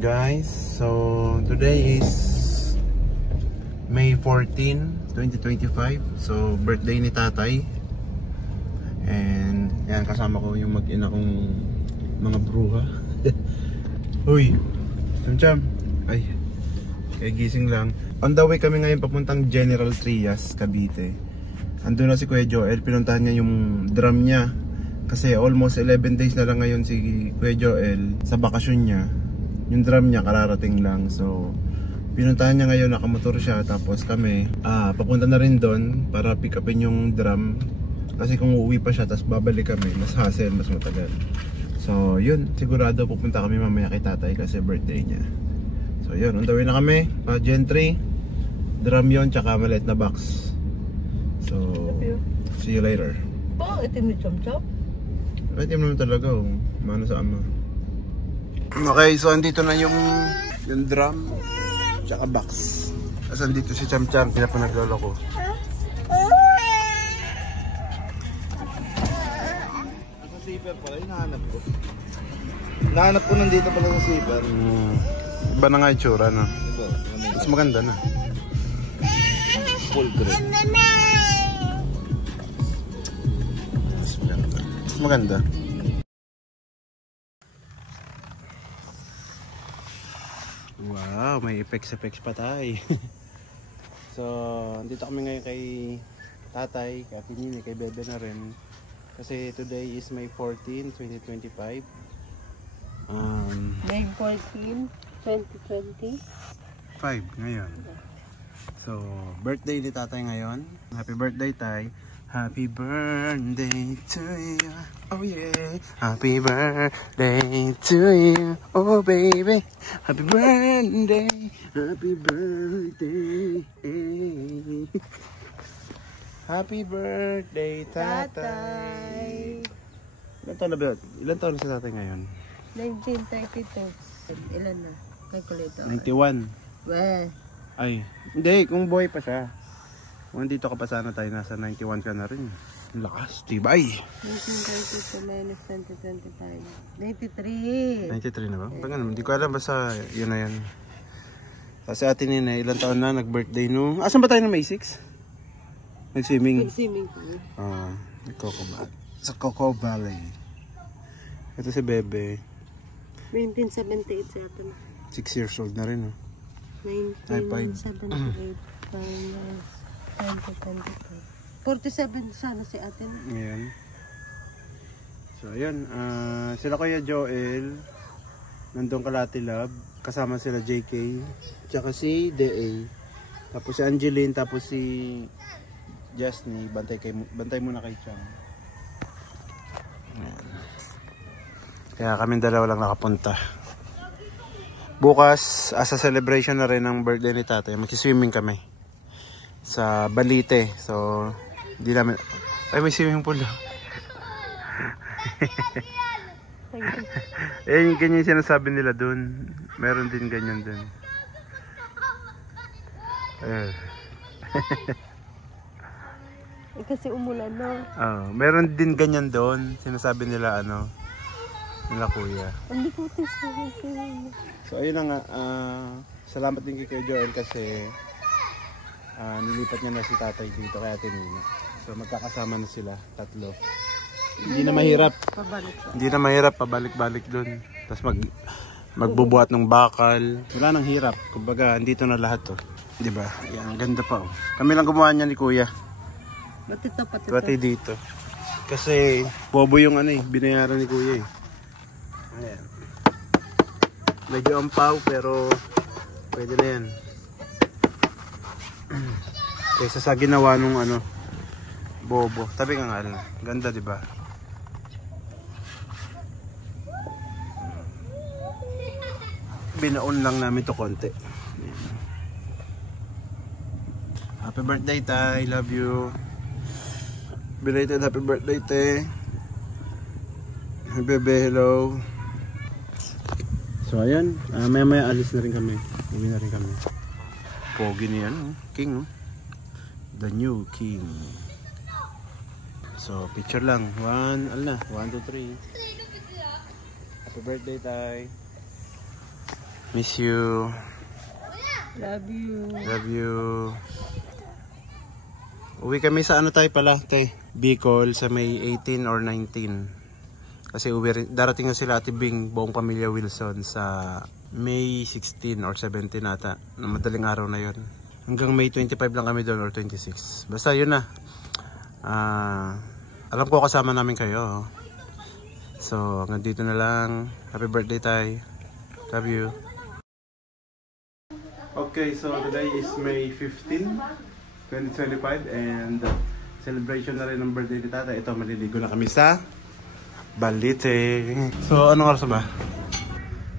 Guys, so today is May 14, 2025. So birthday ni tatay. And yan, kasama ko yung mag-ina kong mga bruha. Uy, Cham-Cham. Ay, kaya gising lang. On the way kami ngayon papuntang General Trias, Cavite. Andun na si Kuya Joel, pinuntahan niya yung drum niya. Kasi almost 11 days na lang ngayon si Kuya Joel sa bakasyon niya. Yung drum niya kararating lang. So pinuntahan niya ngayon, nakamotor siya. Tapos kami papunta na rin doon para pick upin yung drum. Kasi kung uuwi pa siya tapos babalik kami, mas hassle, mas matagal. So yun, sigurado pupunta kami mamaya kay tatay kasi birthday niya. So yun, on the way na kami pa Gen 3. Drum yun, tsaka maliit na box. So see you later. Itim ni Cham-Cham? Itim naman talaga, mano sa ama. Okay, so andito na yung drum tsaka box. Tapos andito si Cham-Cham, pinapanaglolo ko. Sa zipper pala, hinahanap ko. Hinahanap ko nandito pala sa zipper. Iba na nga itsura, no? Ito, Mas maganda na. full grip. Mas maganda. Wow, may effects pa tayo. So, andito kami ngayon kay tatay, kay Ate Nini, kay Bebe na rin. Kasi today is May 14, 2025. May 14, 2020. 5 ngayon. So, birthday ni tatay ngayon. Happy birthday, tay. Happy birthday to you. Oh yeah. Happy birthday to you. Oh baby. Happy birthday. Happy birthday. Happy birthday, tatay. Ilan taon na ba? Ilan taon na si tatay ngayon? 1932. Ilan na? Calculator. 91. Well, Ay, hindi. Kung buhay pa siya. Kung dito ka pa sana tayo, nasa 91 ka na rin. Lakas, tibay. 1932 minus 2025. 93. 93 na ba? Ganun, hindi ko alam, basta yun na yan. Kasi atin yun ilang taon na nag-birthday nung... Asan ba tayo na May 6? Nag-swimming? Nag-swimming ko. Sa Coco Valley. Ito si Bebe. 1978 sa atin. 6 years old na rin. 1978 minus 2025. 47 sana si atin. Ayan. So ayan, sila Kuya Joel nandun Kalati Lab, kasama sila JK tsaka si DA, tapos si Angeline, tapos si Jasny. Bantay muna kay Chang. Ayan. Kaya kami dalawa lang nakapunta. Bukas as a celebration na rin ng birthday ni tatay, mag-swimming kami sa Balite. So hindi namin, ay may swimming pool. Eh, yung ganyan sinasabi nila dun. Meron din ganyan dun. Kasi umulan, no? Meron din ganyan doon. Sinasabi nila nila kuya. Hindi ko So ayun na nga, salamat din kay Kuya Joel kasi nilipat niya na si tatay dito kay Ate Nina. So magkakasama na sila, tatlo. Hindi na mahirap. Hindi na mahirap pabalik-balik doon. Tapos magbubuhat ng bakal. Wala nang hirap. Kumbaga, andito na lahat to. 'Di ba? Yan, ganda pa oh. Kami lang gumawa niya ni Kuya. Pati dito. Kasi bobo yung binayaran ni Kuya eh. Ayan. Medyo ampaw pero pwede na yan. Kaysa sa ginawa nung bobo. Tabi ka nga ganda, di ba? Binaon lang namin to konti. Happy birthday, tay. Love you. Belated happy birthday, te. Bebe, hello. So ayan, maya alis na rin kami. Uwi na rin kami. Pogi niyan, king. The new king. So picture lang. 1, 2, 3. Happy birthday, tay. Miss you. Love you. Love you. Uwi kami sa ano tayo pala, tay? Bicol sa May 18 or 19. Kasi darating na sila Ate Bing, buong pamilya Wilson sa May 16 or 17 nata. Na madaling araw na yon. Hanggang May 25 lang kami doon or 26. Basta yun na. Alam ko kasama namin kayo. So, hanggang dito na lang. Happy birthday, tay. Love you. Okay, so today is May 15. 2025 and celebration na rin ng birthday ni Tata. Ito, maliligo na kami sa Balite. So, anong oras ba?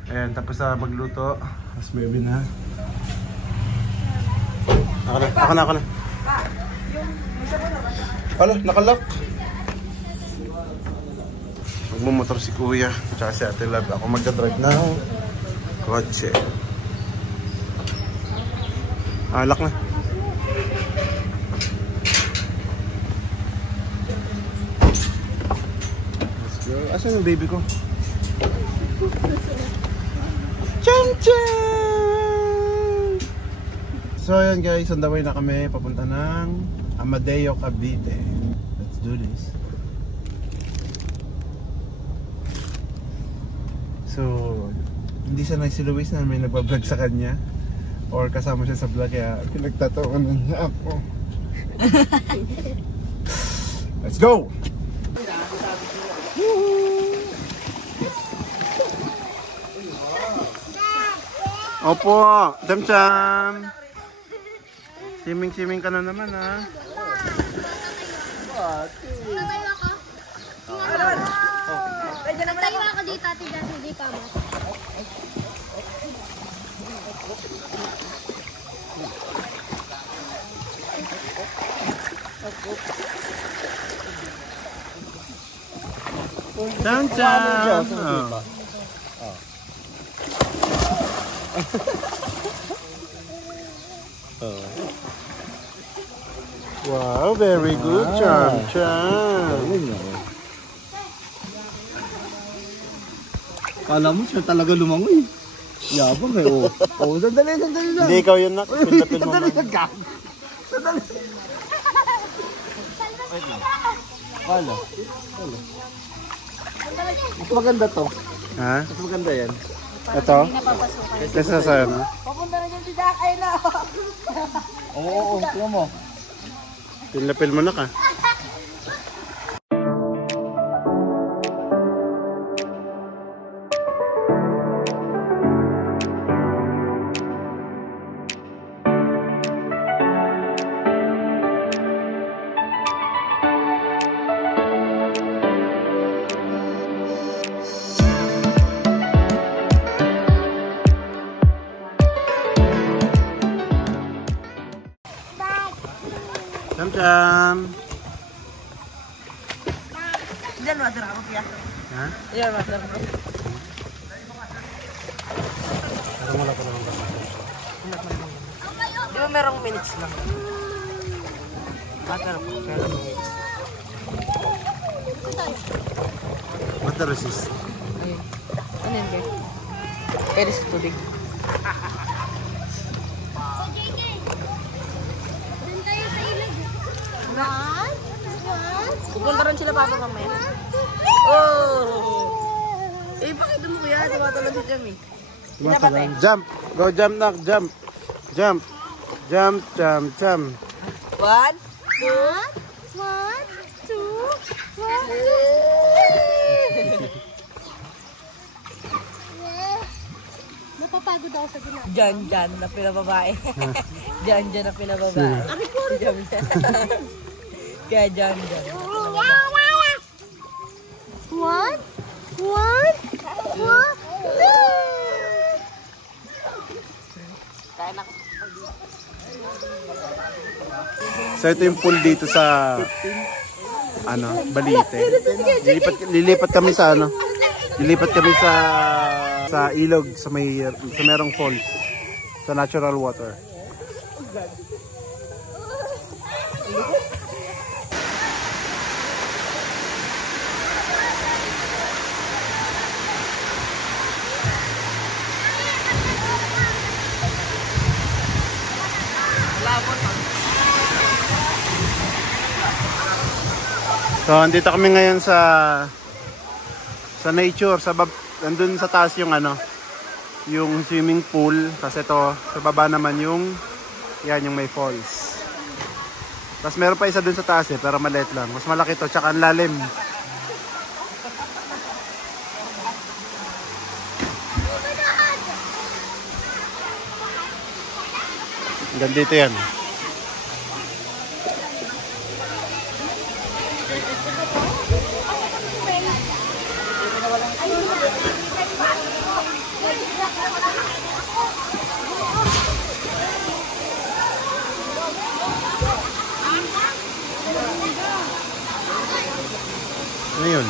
Ayan, tapos na magluto. Tapos maybe na. Ako na. Hala, nakalock. Magmumotor si Kuya. Tsaka si Ate Lab. Ako magdadrive na. Kotse. Lock na. Asan yung baby ko? Cham-cham! So ayan guys, on the way na kami papunta ng Amadeo, Cavite. Let's do this. So, hindi sanay si Luis na may nagbablog sa kanya or kasama siya sa vlog kaya pinagtatawanan niya ako. Let's go! Opo, Cham-cham. Siming-siming ka na naman ha. Tayo ako dito, ate dyan, hindi ka mo. Cham-cham. Wow, very good, Cham-cham. Kala mo siya talaga lumangoy. Yabang eh, oh. Oh, sandali lang. Hindi ikaw yun, nak. Pindapin mo man. Sandali. Wait lang. Kala. Mas maganda to. Ha? Mas maganda yan. Ito? Kesa sa ano? Papunta na dyan si Jack, ay na. Oo, tingnan mo. Pindapin mo na ka. Cham-cham. Diyan, water ako kaya. Ha? Diyan, water ako. Parang wala pa naman. Di ba merong minutes lang? Water ako, pero minutes. Water resist. Ayun. Ano yun, babe? Pero sa tubig. Pupunta rin sila papa mamaya. Oh! Eh, pakita mo kuya. Tumatulog si Jam eh. Jump! Go jump, nak! Jump! Jump! Jump, jump, jump! 1, 2, 1, 2, 1. Napapagod ako sa gina. Jan na pinababae. Jan na pinababae. Akin po rin. Kaya Jan. 1, 1, 1. Kaya na. So ito yung pool dito sa Balite. Lilipat kami sa Lilipat kami sa ilog sa merong falls sa natural water. So, andito kami ngayon sa nature, nandun sa taas yung yung swimming pool, kasi ito sa baba naman yung may falls. Tapos meron pa isa dun sa taas pero maliit lang. Mas malaki to, tsaka ang lalim. Hanggang dito yan. Ano yun?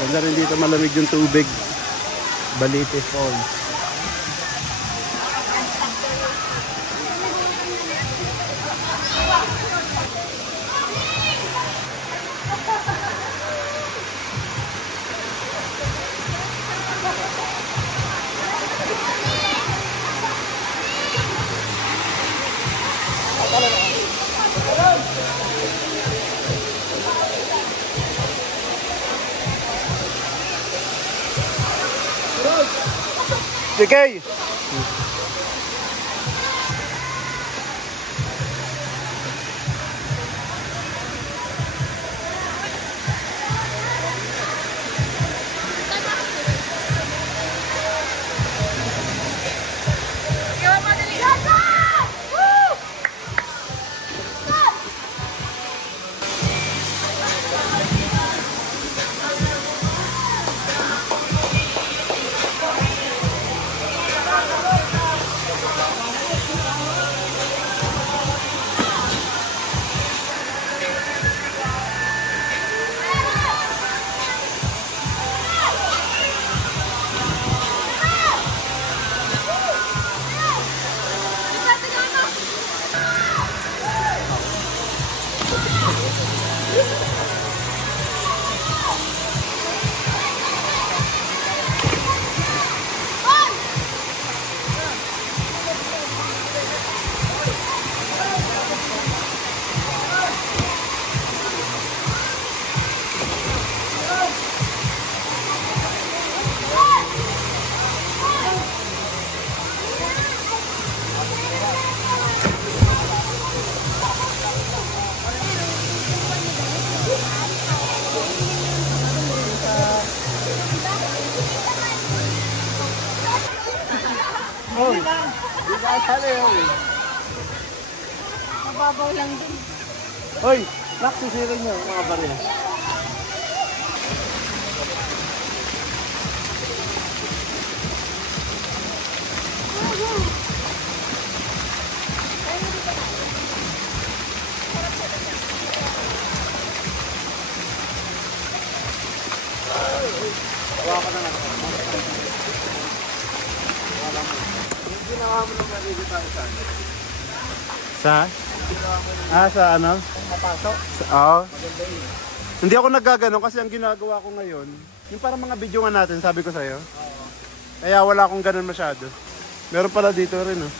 Ganda rin dito, malamig yung tubig. Balite Falls. JK! Mababaw lang din. Hoy, naksisirin nyo mga baril. Sa? Sa ano? Oo. Hindi ako naggaganon kasi ang ginagawa ko ngayon, yung parang mga video nga natin, sabi ko sa'yo. Kaya wala akong ganon masyado. Meron pala dito rin, oh.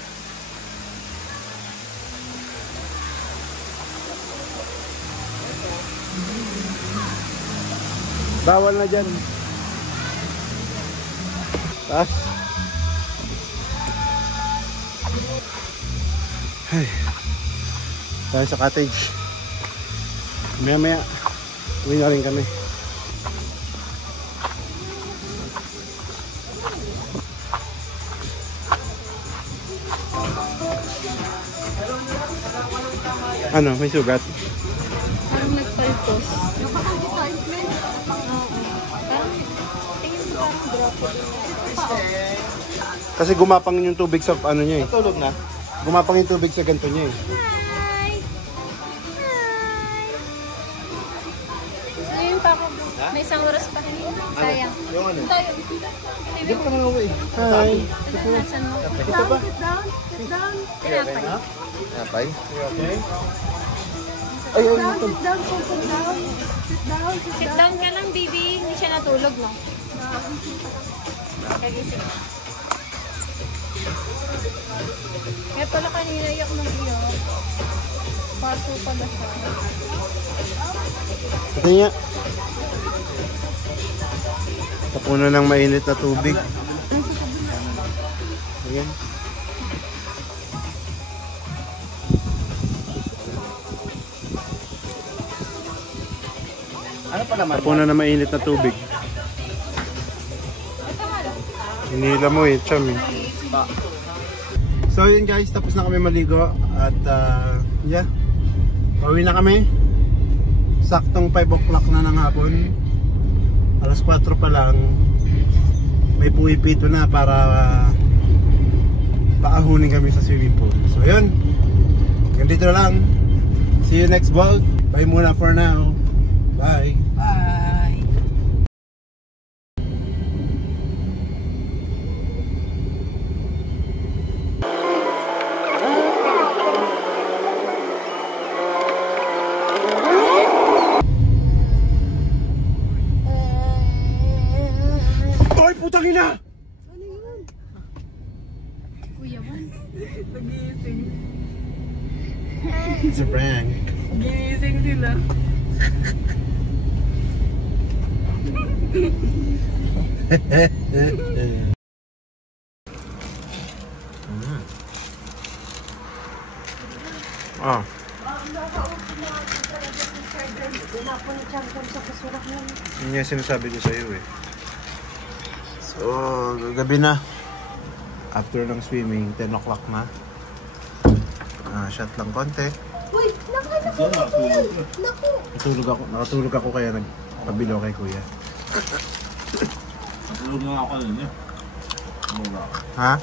Bawal na dyan. Taas. Ay. Tayo sa cottage. Maya uwi na rin kami. Ano, may sugat? Parang nagpalpos. Parang tingin mo parang drop. Kasi gumapang yung tubig sa ano niya eh. Natulog na? Gumapang yung tubig sa ganito niya eh. Hi! Hi! Ngayon pa ako. May isang oras pa. Sayang. Yung ano? Tayo. Hindi pa naman ako eh. Hi. Nasaan mo? Ito ba? Sit down. Sit down. Tinapay. Napay? Okay. Ay, ay, ito. Sit down po. Sit down. Sit down. Sit down ka lang, baby. Hindi siya natulog, no? Kagising. Kaya pala kanina iyak ng iyak. Parto pala siya. Ito niya. Tapunan ng mainit na tubig. Ayan. Ano pa naman? Tapunan ng mainit na tubig. Hinila mo eh, cham eh. So yun guys, tapos na kami maligo. At yeah, pauwi na kami. Saktong 5 o'clock na ng hapon. Alas 4 pa lang. May puwipito na para paahunin kami sa swimming pool. So yun, ganito lang. See you next vlog. Bye muna for now. Bye. Bye. Oy, putang ina! Kuya man. Nagising. It's a prank. Gising sila. Ah. Yun yung sinasabi ko sa iyo eh. So, gabi na. After ng swimming, 10 o'clock na. Shot lang konti. Uy, naku. Nakatulog ako kaya nagpabilo kay kuya. Natulog na ako kanina. Pababa. Ha?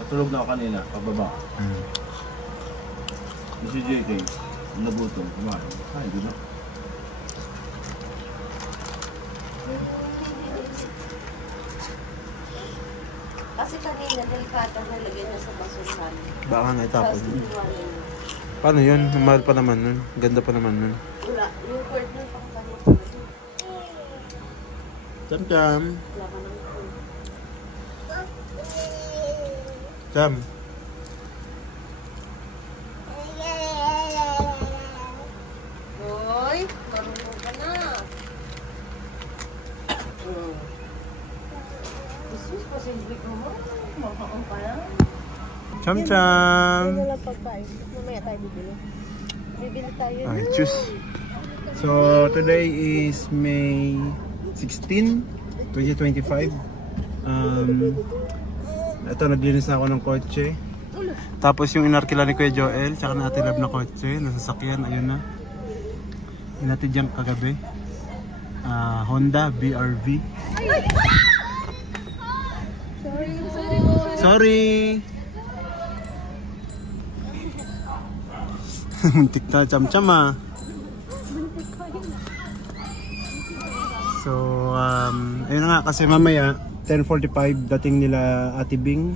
Natulog na ako kanina. Pababa. Si JK, nagutom. Kumain. Ay, di ba? Kasi kanina, delikata nalagay na sa basuhan. Baka nga itapon. Tapos iniwanan mo. Paano yun? Mahal pa naman nun. Ganda pa naman nun. Wala. Yung cord na pakapalit mo. Cham-cham. Wala ka ng cord. Cham. Hoy, marunong ka na. Jesus, pasimple ko mo. Makaon pa lang. Cham-cham. Wala pagkain. Mamaya tayo bibili. Bibili tayo Ay, na. choose. So, today is May 16, 2025. Ito, naglinis na ako ng kotse. Tapos yung inarkila ni Kuya Joel, tsaka na Ate Lab na kotse, nasasakyan, ayun na. Inatid dyan kagabi. Honda BRV. Sorry! Muntik na cham-cham ah. So, ayun na nga kasi mamaya 10:45 dating nila Ate Bing,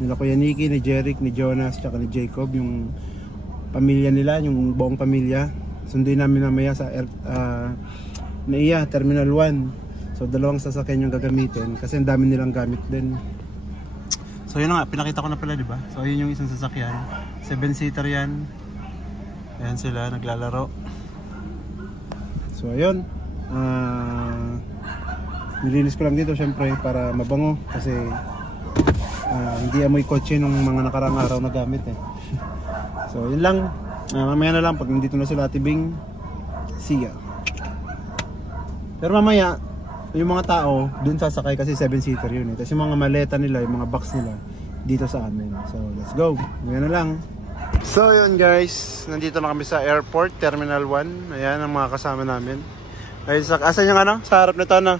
nila Kuya Nicky, ni Jeric, ni Jonas, tsaka ni Jacob, yung pamilya nila, yung buong pamilya. Sunduin namin mamaya sa NAIA, Terminal 1. So, dalawang sasakyan yung gagamitin kasi ang dami nilang gamit din. So, yun na nga, pinakita ko na pala, di ba? So, yun yung isang sasakyan. 7-seater yan. Ayan sila, naglalaro. So, ayun. Nilinis ko lang dito syempre para mabango kasi hindi amoy kotse nung mga nakarang araw na gamit eh. So yun lang, mamaya na lang pag nandito na sila Ate Bing, see ya. Pero mamaya yung mga tao dun sasakay kasi 7-seater yun eh. Tapos yung mga maleta nila, yung mga box nila dito sa amin. So let's go, mamaya na lang. So yun guys, nandito na kami sa airport, Terminal 1. Ayan ang mga kasama namin. Ay, asan yung ano? Sa harap nito na.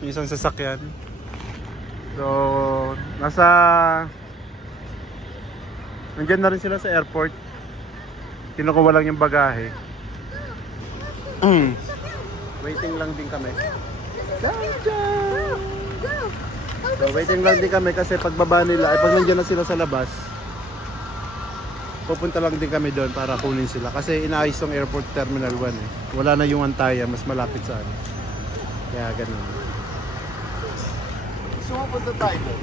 Yung isang sasakyan. So, nandyan na rin sila sa airport. Kinukuha lang yung bagahe. Waiting lang din kami. So, waiting lang din kami kasi pagbaba nila, ay pag nandiyan na sila sa labas, pupunta lang din kami doon para kunin sila. Kasi inaayos yung Airport Terminal 1 eh. Wala na yung Antaya, mas malapit sa ano. Kaya ganun. Gusto mo punta tayo doon?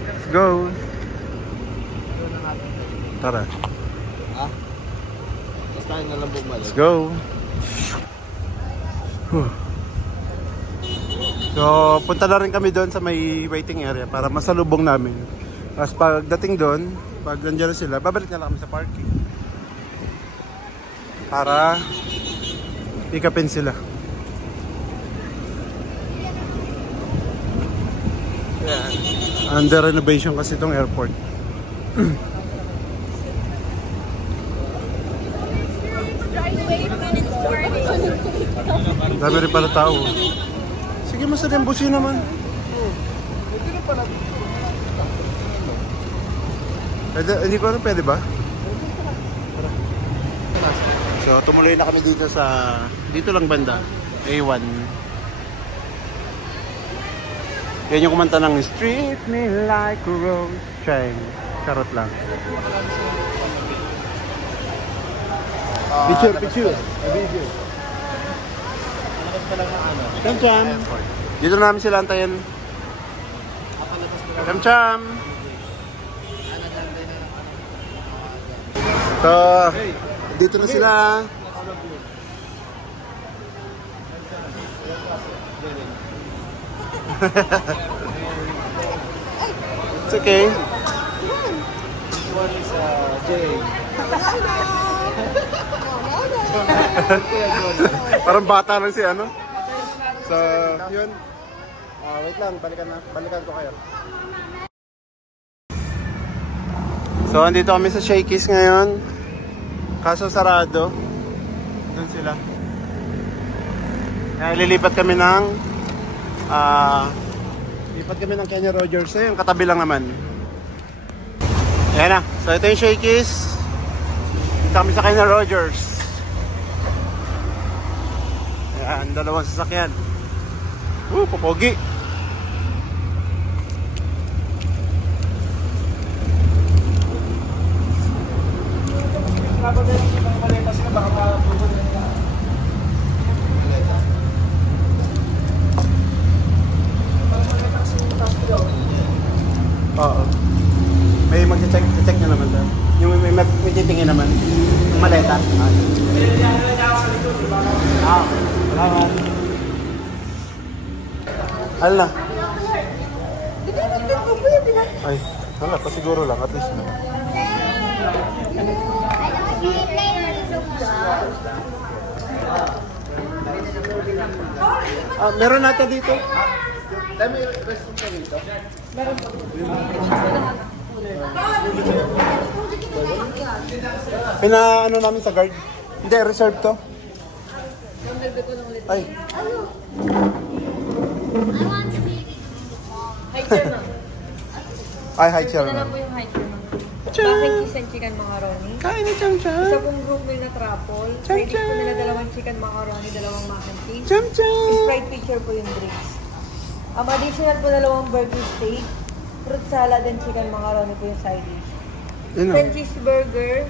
Let's go! Tara. Ha? Tapos tayo na lang bumalik. Let's go! So, punta na rin kami doon sa may waiting area para masalubong namin. Tapos pagdating doon, pag nandiyan na sila, babalik na lang kami sa parking. Para pick-upin sila. Yeah. Under renovation kasi itong airport. Dami rin pala tao. Sige, masarap yung busi naman. Pwede, hindi ko alam, pwede ba? So, tumuloy na kami dito sa, dito lang banda, A1. Yan yung kumanta ng Street Me Like a Rose. Chang, charot lang. Picture. Video. Cham-cham. Dito na namin sila antayin. Cham-cham. So, dito na sila. It's okay. This one is Jay. Parang bata lang si ano. So, yun. Wait lang, balikan ko kayo. So, andito kami sa Shakey's ngayon. Kaso sarado. Doon sila. Kaya lilipat kami ng Kenny Rogers. Yung katabi lang naman. Ayan na. So, ito yung Shakey's. Dito kami sa Kenny Rogers. Ayan, dalawang sasakyan. Popogi. Oo. May mag-check na naman daw. Yung may titingin naman. Yung maleta. Salamat. Ala. Ay, wala pa siguro lang. At least naman. Meron natin dito. Dami restroom ka dito? Meron po. Pinaano namin sa guard. Hindi, reserve to. Ay. High chair na. Ay, high chair Ito na na. po yung high chair na. Bakit cheese and chicken macaroni? Kain na, cham-cham. Isa pong grouping na truffle. Ready po nila dalawang chicken macaroni, dalawang mac and cheese. Cham-cham. Sprite pitcher po yung drinks. Additional po dalawang burger steak, fruit salad and chicken macaroni po yung side dish. Yun o. 10 cheeseburger,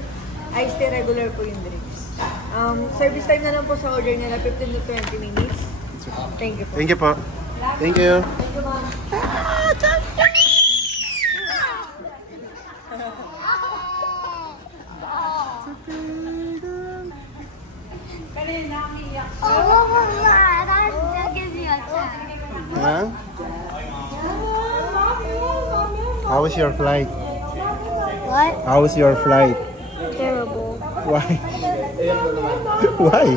iced tea regular po yung drinks. Service time na lang po sa order nila, 15 to 20 minutes. Thank you po. Thank you po. Thank you. Thank you, ma'am. Huh? How was your flight? What? How was your flight? Terrible. Why? Why?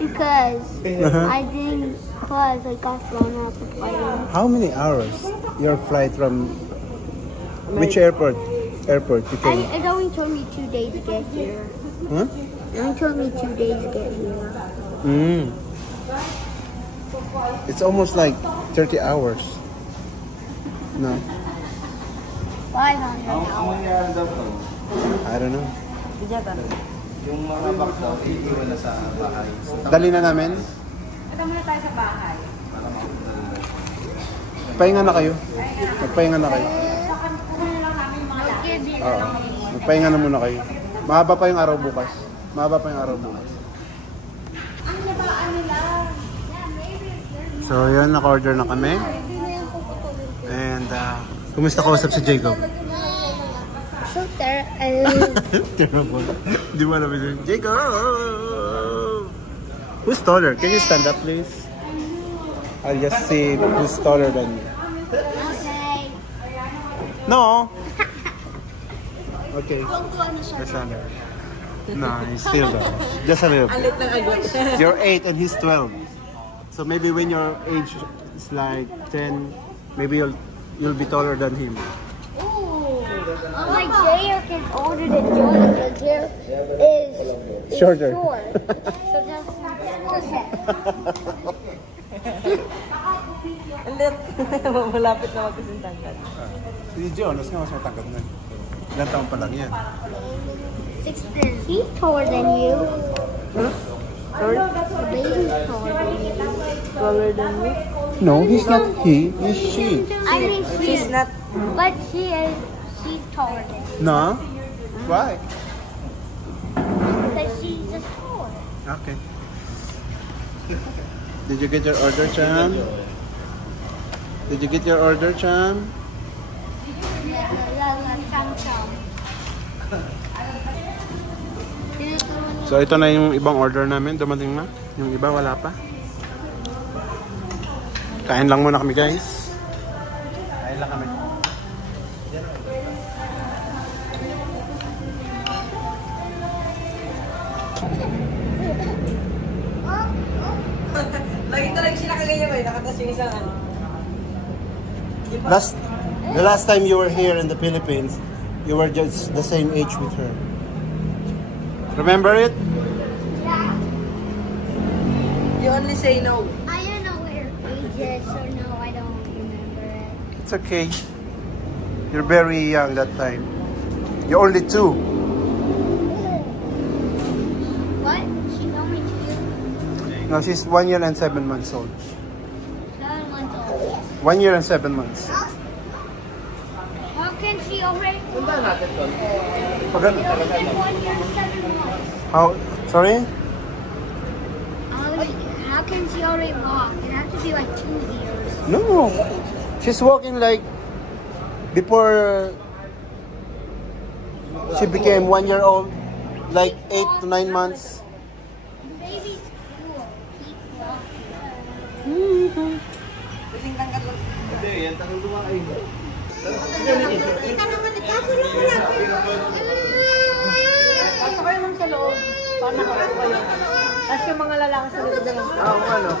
Because I didn't cause I got thrown out the plane. How many hours your flight from which airport? Airport you came? It only took me 2 days to get here. Huh? It only took me 2 days to get here. It's almost like 30 hours. No, 500 hours. Mangyayari daw to? I don't know. Yung mga box daw, iiwan na sa bahay. So, Dali na namin. Punta muna tayo sa bahay. Pahinga na kayo. Magpahinga na kayo. Oo. Magpahinga na muna kayo. Mahaba pa yung araw bukas. Mahaba pa yung araw bukas. Ang nabaan nila. So yun, naka-order na kami. And kumusta kausap si Jacob? So, Terrible. Di mo alam yun. Jacob! Who's taller? Can you stand up please? I'll just see who's taller than you. okay. No! Okay. That's under. No, he's still there. Just a little bit. You're 8 and he's 12. So maybe when your age is like 10, maybe you'll be taller than him. Oh, my J.R. is older than Jordan, so J.R. is Shorter. short. So that's perfect. Malapit na magkasintanggal. Si Jonas nga mas matangkad na. Ilan taon pa lang yan. 16. He's taller than you. Sorry? The baby's taller than you. Taller than me? No, he's not he. He's she. I mean, She's not. but she's taller than you. No? Why? Because she's just taller. Okay. Did you get your order, Chan? Did you get your order, Chan? So ito na yung ibang order namin, dumating na. Yung iba wala pa. Kain lang muna kami guys. Kain lang kami. Lagi talaga sila kaganyan ko eh. Nakatas yung isang ano. The last time you were here in the Philippines, you were just the same age with her. Remember it? You only say no. I don't know what her age is, so no, I don't remember it. It's okay. You're very young that time. You're only 2. What? She's only 2? No, she's 1 year and 7 months old. 7 months old. 1 year and 7 months. How can she already walk? Pag- She only been 1 year and 7 months. How? Sorry? How can she already walk? It has to be like 2 years. No. She's walking like before she became 1 year old, like 8 to 9 months. Baby's cool. Keep walking. Kasing tanggal lang. Hindi, yan tanong lumakay. Pasok kayo ma'am sa loob. Paano nakapasok kayo? Tapos yung mga lalaki sa loob na lang. Ano?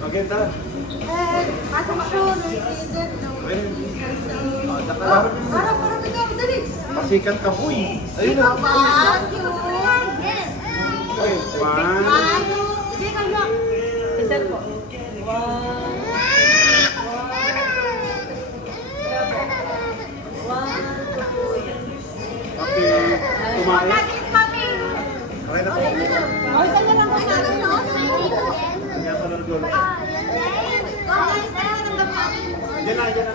Maganda. Pasikat ka po eh. Ayun na. Isal po. Okay. Kumain. Okay na po. Kaya pa lang doon. Diyan na, diyan na.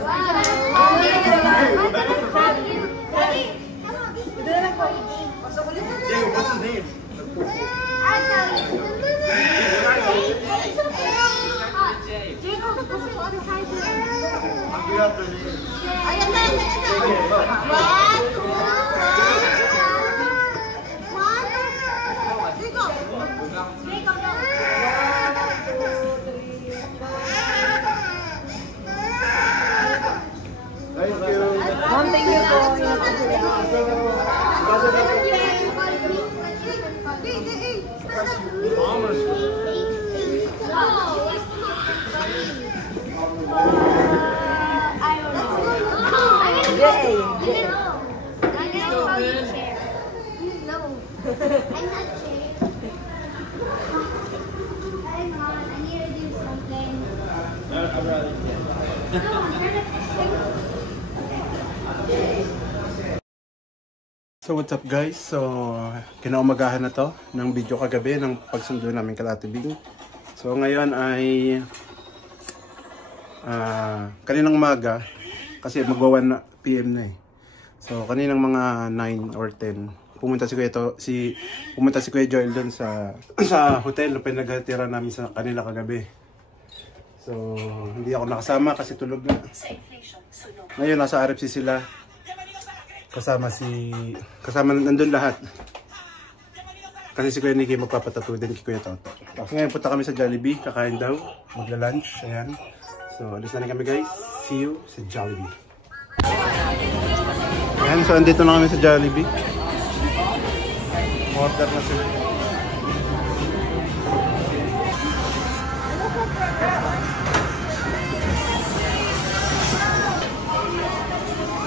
Diego, what's his name? Thank you. Ma'am, thank you po. Hang on, So what's up guys? So kinaumagahan na to ng video kagabi ng pagsundo namin kala Ate Bing. So ngayon ay kaninang umaga kasi magwa 1 PM na eh. So kaninang mga 9 or 10 pumunta si Kuya Joel doon sa hotel na pinaghatira namin sa kanila kagabi. So hindi ako nakasama kasi tulog na. Ngayon nasa RFC sila. Kasama nandun lahat. Kasi si Kuya Nicky magpapatato din kay Kuya Toto. Tapos ngayon punta kami sa Jollibee, kakain daw, magla-lunch, ayan. So alis na rin kami guys. See you sa Jollibee. Ayan, so andito na kami sa Jollibee. Order na sila.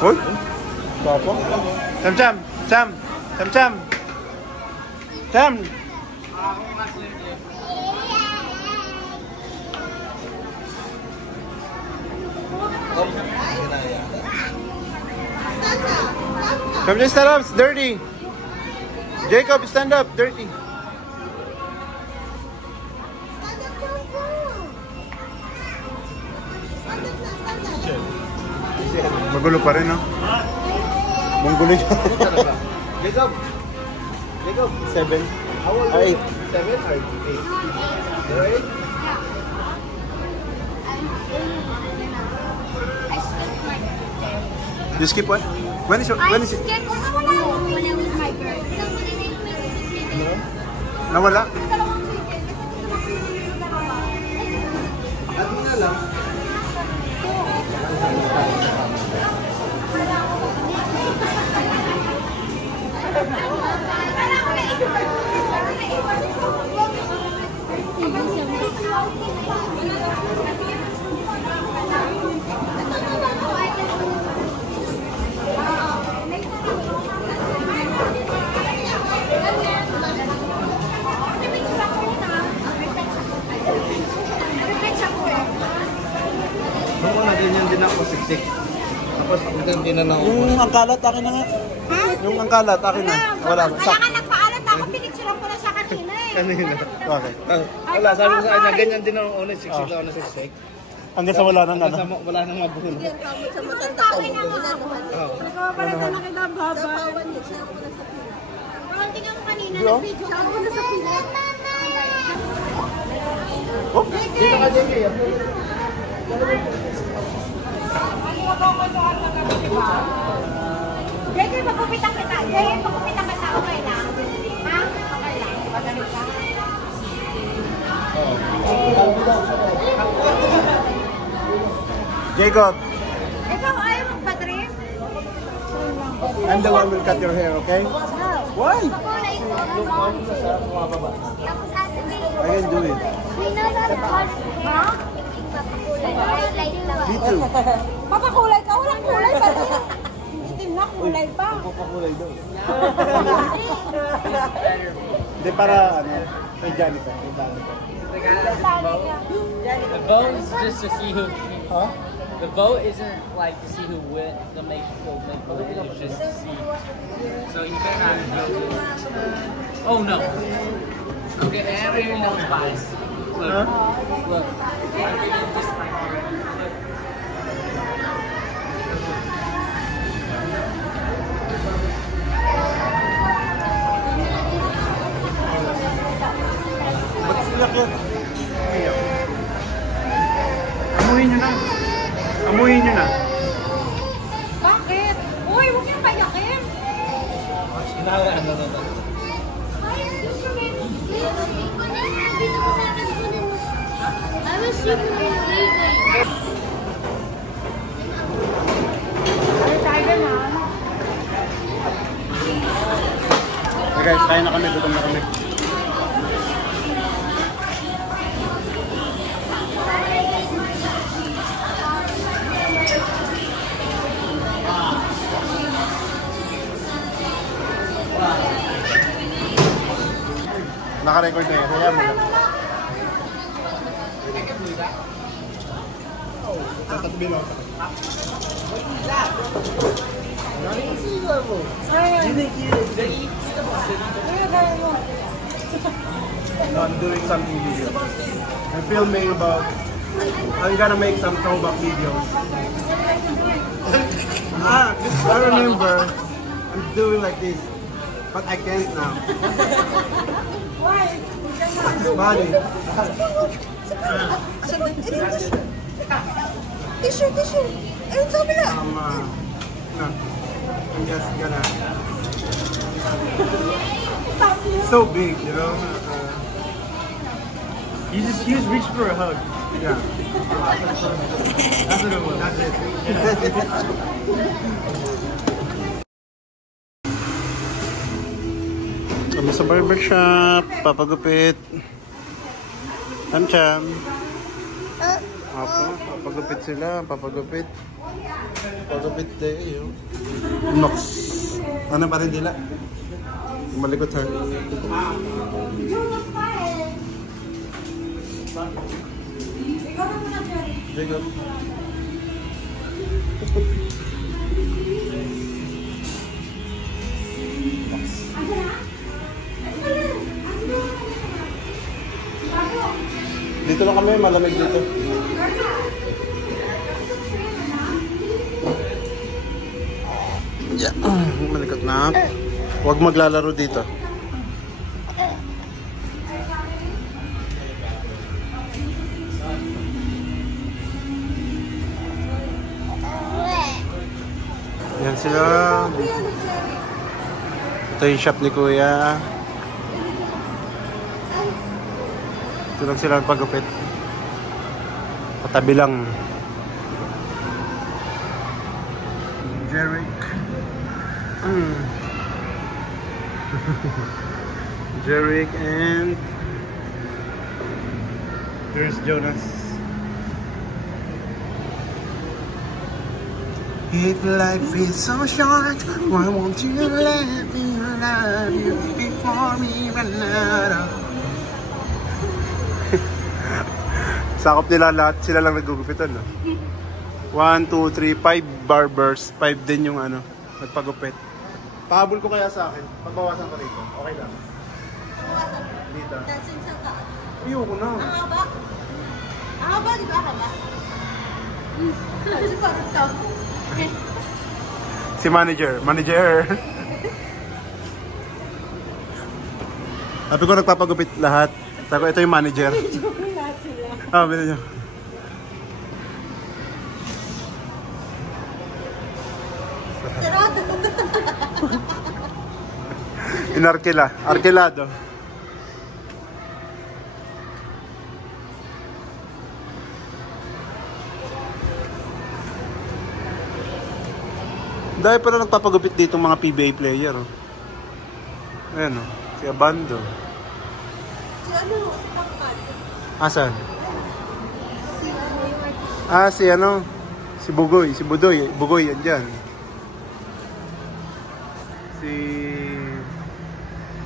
Hoy! Papa? Cham! Come just stand up, it's dirty. Jacob, stand up, dirty. Magulo pa rin, no? Monggulo siya. Jacob! 7. How old are you? 7 or 8? You're 8? You skip what? When is it? I skipped when I was my birthday. Nawala? Ano na lang? Nung una ganyan din ako, siksik. Tapos din na ako. Yung angkalat, akin na nga. Yung angkalat, akin na. Wala. Kaya ka nagpaalat ako, pinicturean ko na sa kanina eh. Kanina. Okay. Wala, sabi ko sa kanya, ganyan din ako una, siksik ako na siksik. Hanggang sa wala nang ano. Wala nang mabuhol. Sa matanda ko na mo. Nagpapalitan na kita, baba. Parang tingnan mo kanina, nag-video ako na sa pila. Oh, Dito ka din kayo. Jay, pagkupitan kita. Jay, pagkupitan kita. Okay lang? Ha? Okay lang. Pagdamit ka? Jacob, Ikaw ayaw magpa-trip? I'm the one who will cut your hair, okay? Why? Pakulay ko. Tapos ate May. I can do it. We know that color. Ha? Papakulay. Light lang. Me too. Papakulay ka, walang kulay pa rin. Itim na kulay pa. Papakulay daw. Hindi para ano, kay Janica. The vote is just to see who. Huh? The vote isn't like to see who win. The make vote. It's just to see. So you better not go. Oh no. Okay, everyone knows bias. Look, look. I'm giving just my card. Look. Ba't iyak yan? Amuhin nyo na. Amuhin nyo na. Bakit? Uy, huwag niyang payakin. Ano na. I was super amazing. Okay guys, kain na kami. Gutom na kami. Naka-record na yan. Kaya mo lang. Tatabi lang. Sea level. You think you No, I'm doing something video. I'm filming about. I'm gonna make some throwback videos. I remember. I'm doing like this, but I can't now. Why? It's funny. Tissue. Ayun sa bila. No. I'm just gonna. So big, you know. You just reach for a hug. Yeah. That's what it was. That's it. Kami sa barbershop, papagupit. Cham. Apo, papagupit sila, papagupit. Papagupit tayo. Nox. Ano pa rin nila? Malikot ha. Jacob. Dito lang kami, malamig dito. Yeah. Malikot na. Huwag maglalaro dito. Yan sila. Ito yung shop ni Kuya. Ito lang sila pagupit. Patabi lang. Jeric. Jeric and there's Jonas. If life is so short, why won't you let me love you before we run out of... Sakop nila lahat, sila lang nagugupitan, no? 1, 2, 3, 5 barbers, 5 din yung ano, nagpagupit. Pahabol ko kaya sa akin, pagbawasan ko rito, okay lang. Bawasan. Dito. Dasin sa taas. Ayoko na. Ang haba. Ang haba, di ba haba? Kasi parang tao. Si manager. Sabi ko nagpapagupit lahat. Sabi ko ito yung manager. Lahat sila. Bilhin nyo. Sarado. Arkilado. Dahil pala nagpapagupit dito mga PBA player. Ayan o, si Abando. Si ano, si Pangkad. Asan? Si ano, Si Bugoy, Bugoy yan dyan. Si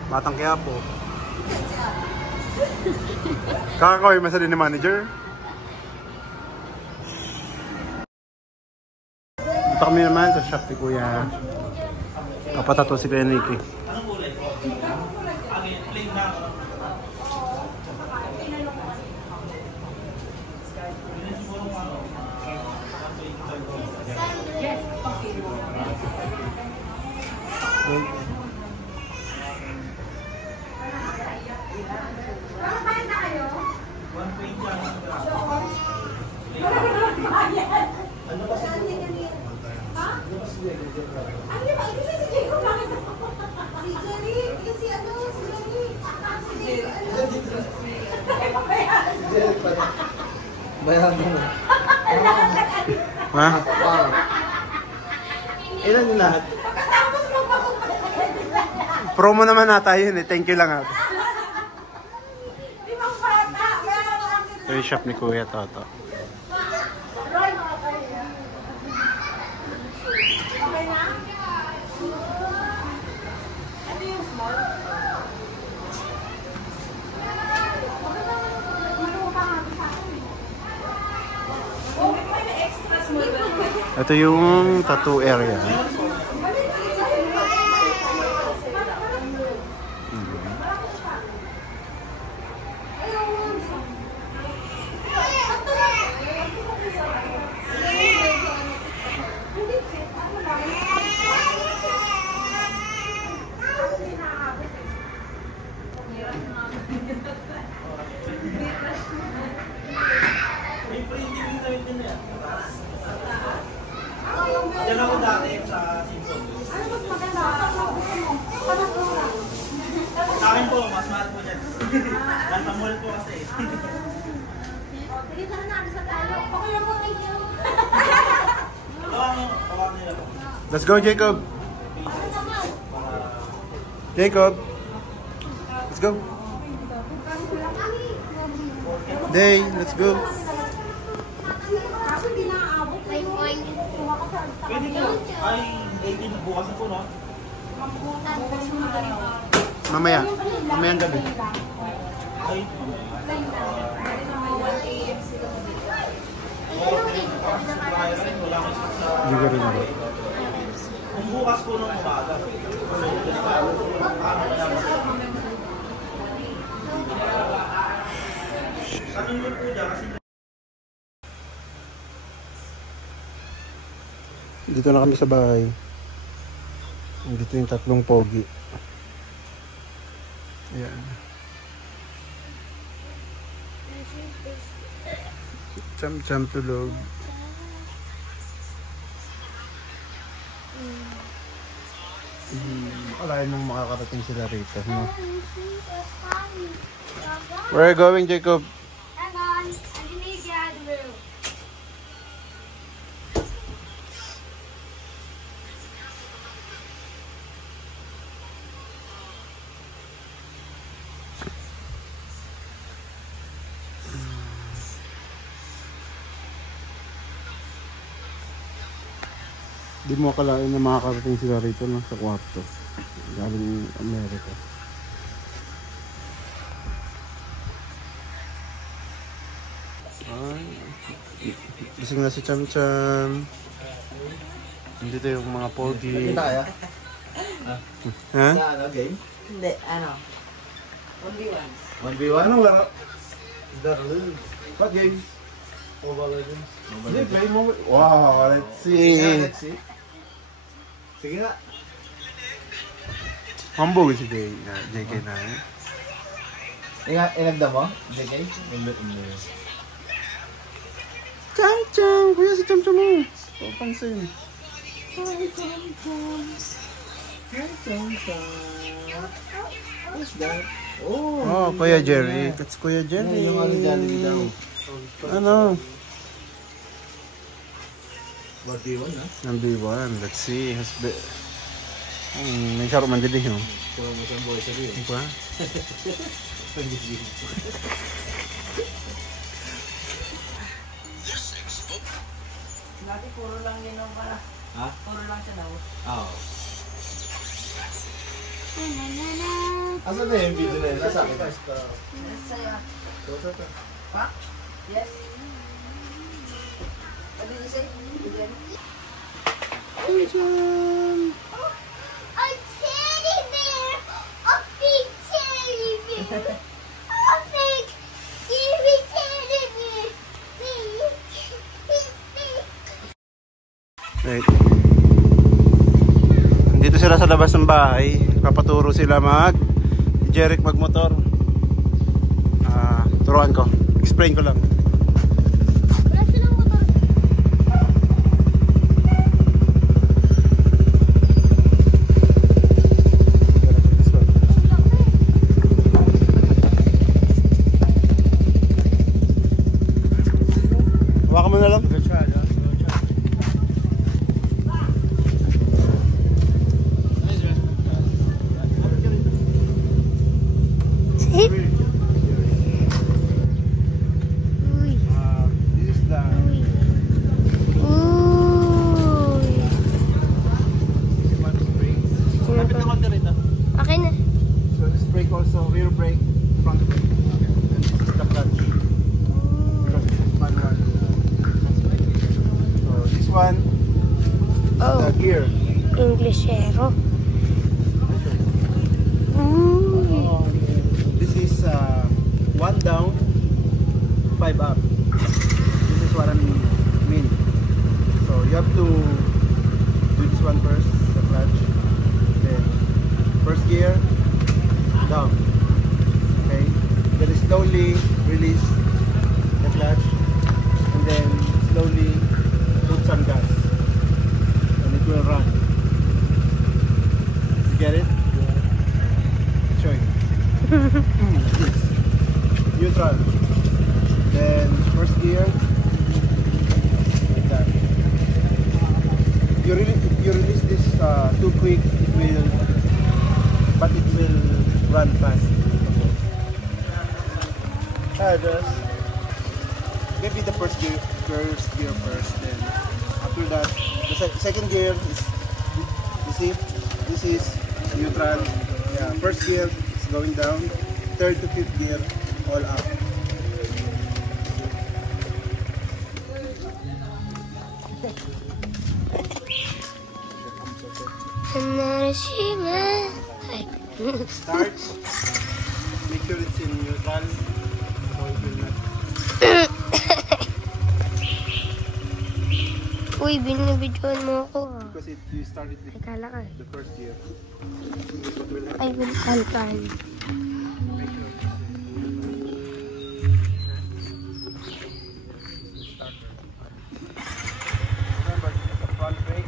Batang Quiapo. Kakakoy, masali ni manager. Dito kami naman sa shop ni Kuya. Kapatato si Kuya Nicky. Bayaran mo. Ha? Wow. Ilan yung lahat? Promo naman nata yun eh. Thank you lang ate. Ito yung shop ni Kuya Toto. Ito yung tattoo area. po, mas mahal po dyan. Nasa mall po kasi. Sige, tara na. Sa tayo. Okay lang po, thank you. Kawan nila po. Let's go, Jacob. Jacob. Let's go. Day, let's go. Pwede po. Ay, 18 bukas na po, no? Mamaya. Mamayang gabi. Ay, Hindi ko rin ako. kung bukas po ng umaga. Ano yun po dyan? Kasi Dito na kami sa bahay. Dito yung tatlong pogi. Ayan. Cham-cham tulog. Akalain mong makakarating sila rito, no? Where are you going, Jacob? Hang on. I'm gonna need you out of the room. Di mo akalain na makakarating sila rito, no? Sa kwarto. Galing Amerika. Ay, gising na si Cham Cham. Dito yung mga pogi. kaya? Ha? Ano, game? Hindi, ano? 1v1. 1v1? Anong laro? What games? Mobile Legends. Hindi, play mo. Wow, let's see. Let's see. Sige nga. Humble si JK na Inagda mo? JK? Cham Cham! Kuya si Cham Cham mo. Papansin. What's that? Oh, Kuya Jerry. That's Kuya Jerry. Yung ano Jollibee daw. Ano? 1v1 na? Number 1. Let's see. May saro man din yun. Kung mo siyang boy sabi yun. Ano ba? Dati puro lang yun ang para. Ha? Puro lang siya daw. Oo. Asan na yung video na yun? Nasa akin. Yes, sa'yo. Pa? Yes. What did you say? Again? A teddy bear! A big teddy bear! A big, scary teddy bear! Right. Dito sila sa labas ng bahay. Papaturo sila Jeric magmotor. Turuan ko. Explain ko lang. Wala silang motor. Hawakan mo na lang. This is the Okay na. so this brake also rear brake, front brake. And this is the clutch. Because this is manual. So this one is the gear. Englishero. This is 1 down, 5 up. This is what I mean. So you have to do this one first, the clutch. Then first gear, down. Okay. Then slowly release the clutch, and then slowly put some gas, and it will run. You get it? Show you. Neutral. Then first gear. Like that. If you release this too quick, but it will run fast. Just maybe the first gear first, then after that the second gear is, you see, this is neutral. Yeah, first gear is going down, third to fifth gear all up. Start. Make sure it's in neutral. So it will not. Uy, binibidyoan mo ako. Because you started with Akala ka. the first gear. I will control. Make sure it's remember, this is a front brake,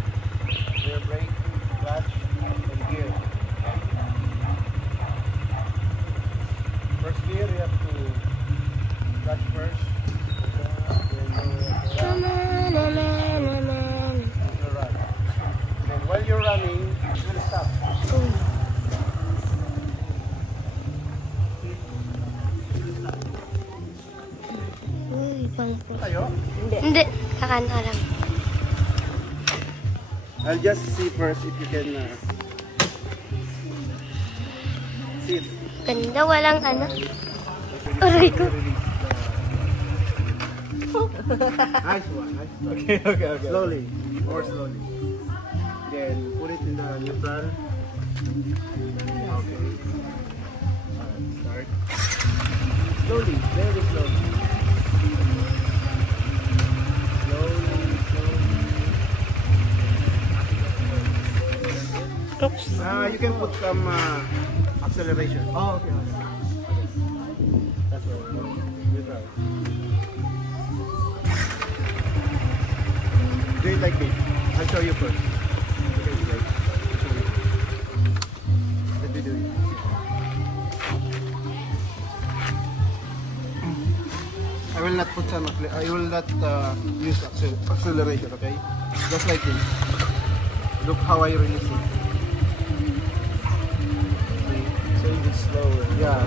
rear brake, clutch, and gear. First gear, you have to clutch first. Then while you're running, you will stop. Uy, pang Tayo? Hindi, kakanta lang. I'll just see first if you can sit. Ganda, walang ano. Aray ko. Nice one, nice one. Okay. Slowly, more slowly. Then put it in the neutral. Okay. Start. Slowly, very slowly. Oops. You can put some acceleration. Oh, okay. That's right. Neutral. Do it like this. I'll show you first. Okay, wait. I'll show you. Let me do it. I will not put some. I will not use accelerator. Okay, just like this. Look how I release it. So you can slower. Yeah,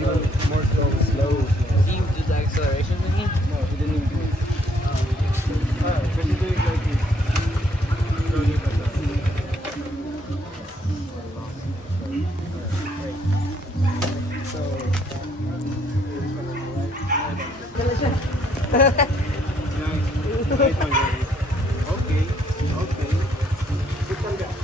even more slow. Do you do the acceleration thingy? No, he didn't even do it. Because you do it like this. Slowly like that. So, nice. Right on, Jerry. Okay. Sit on there.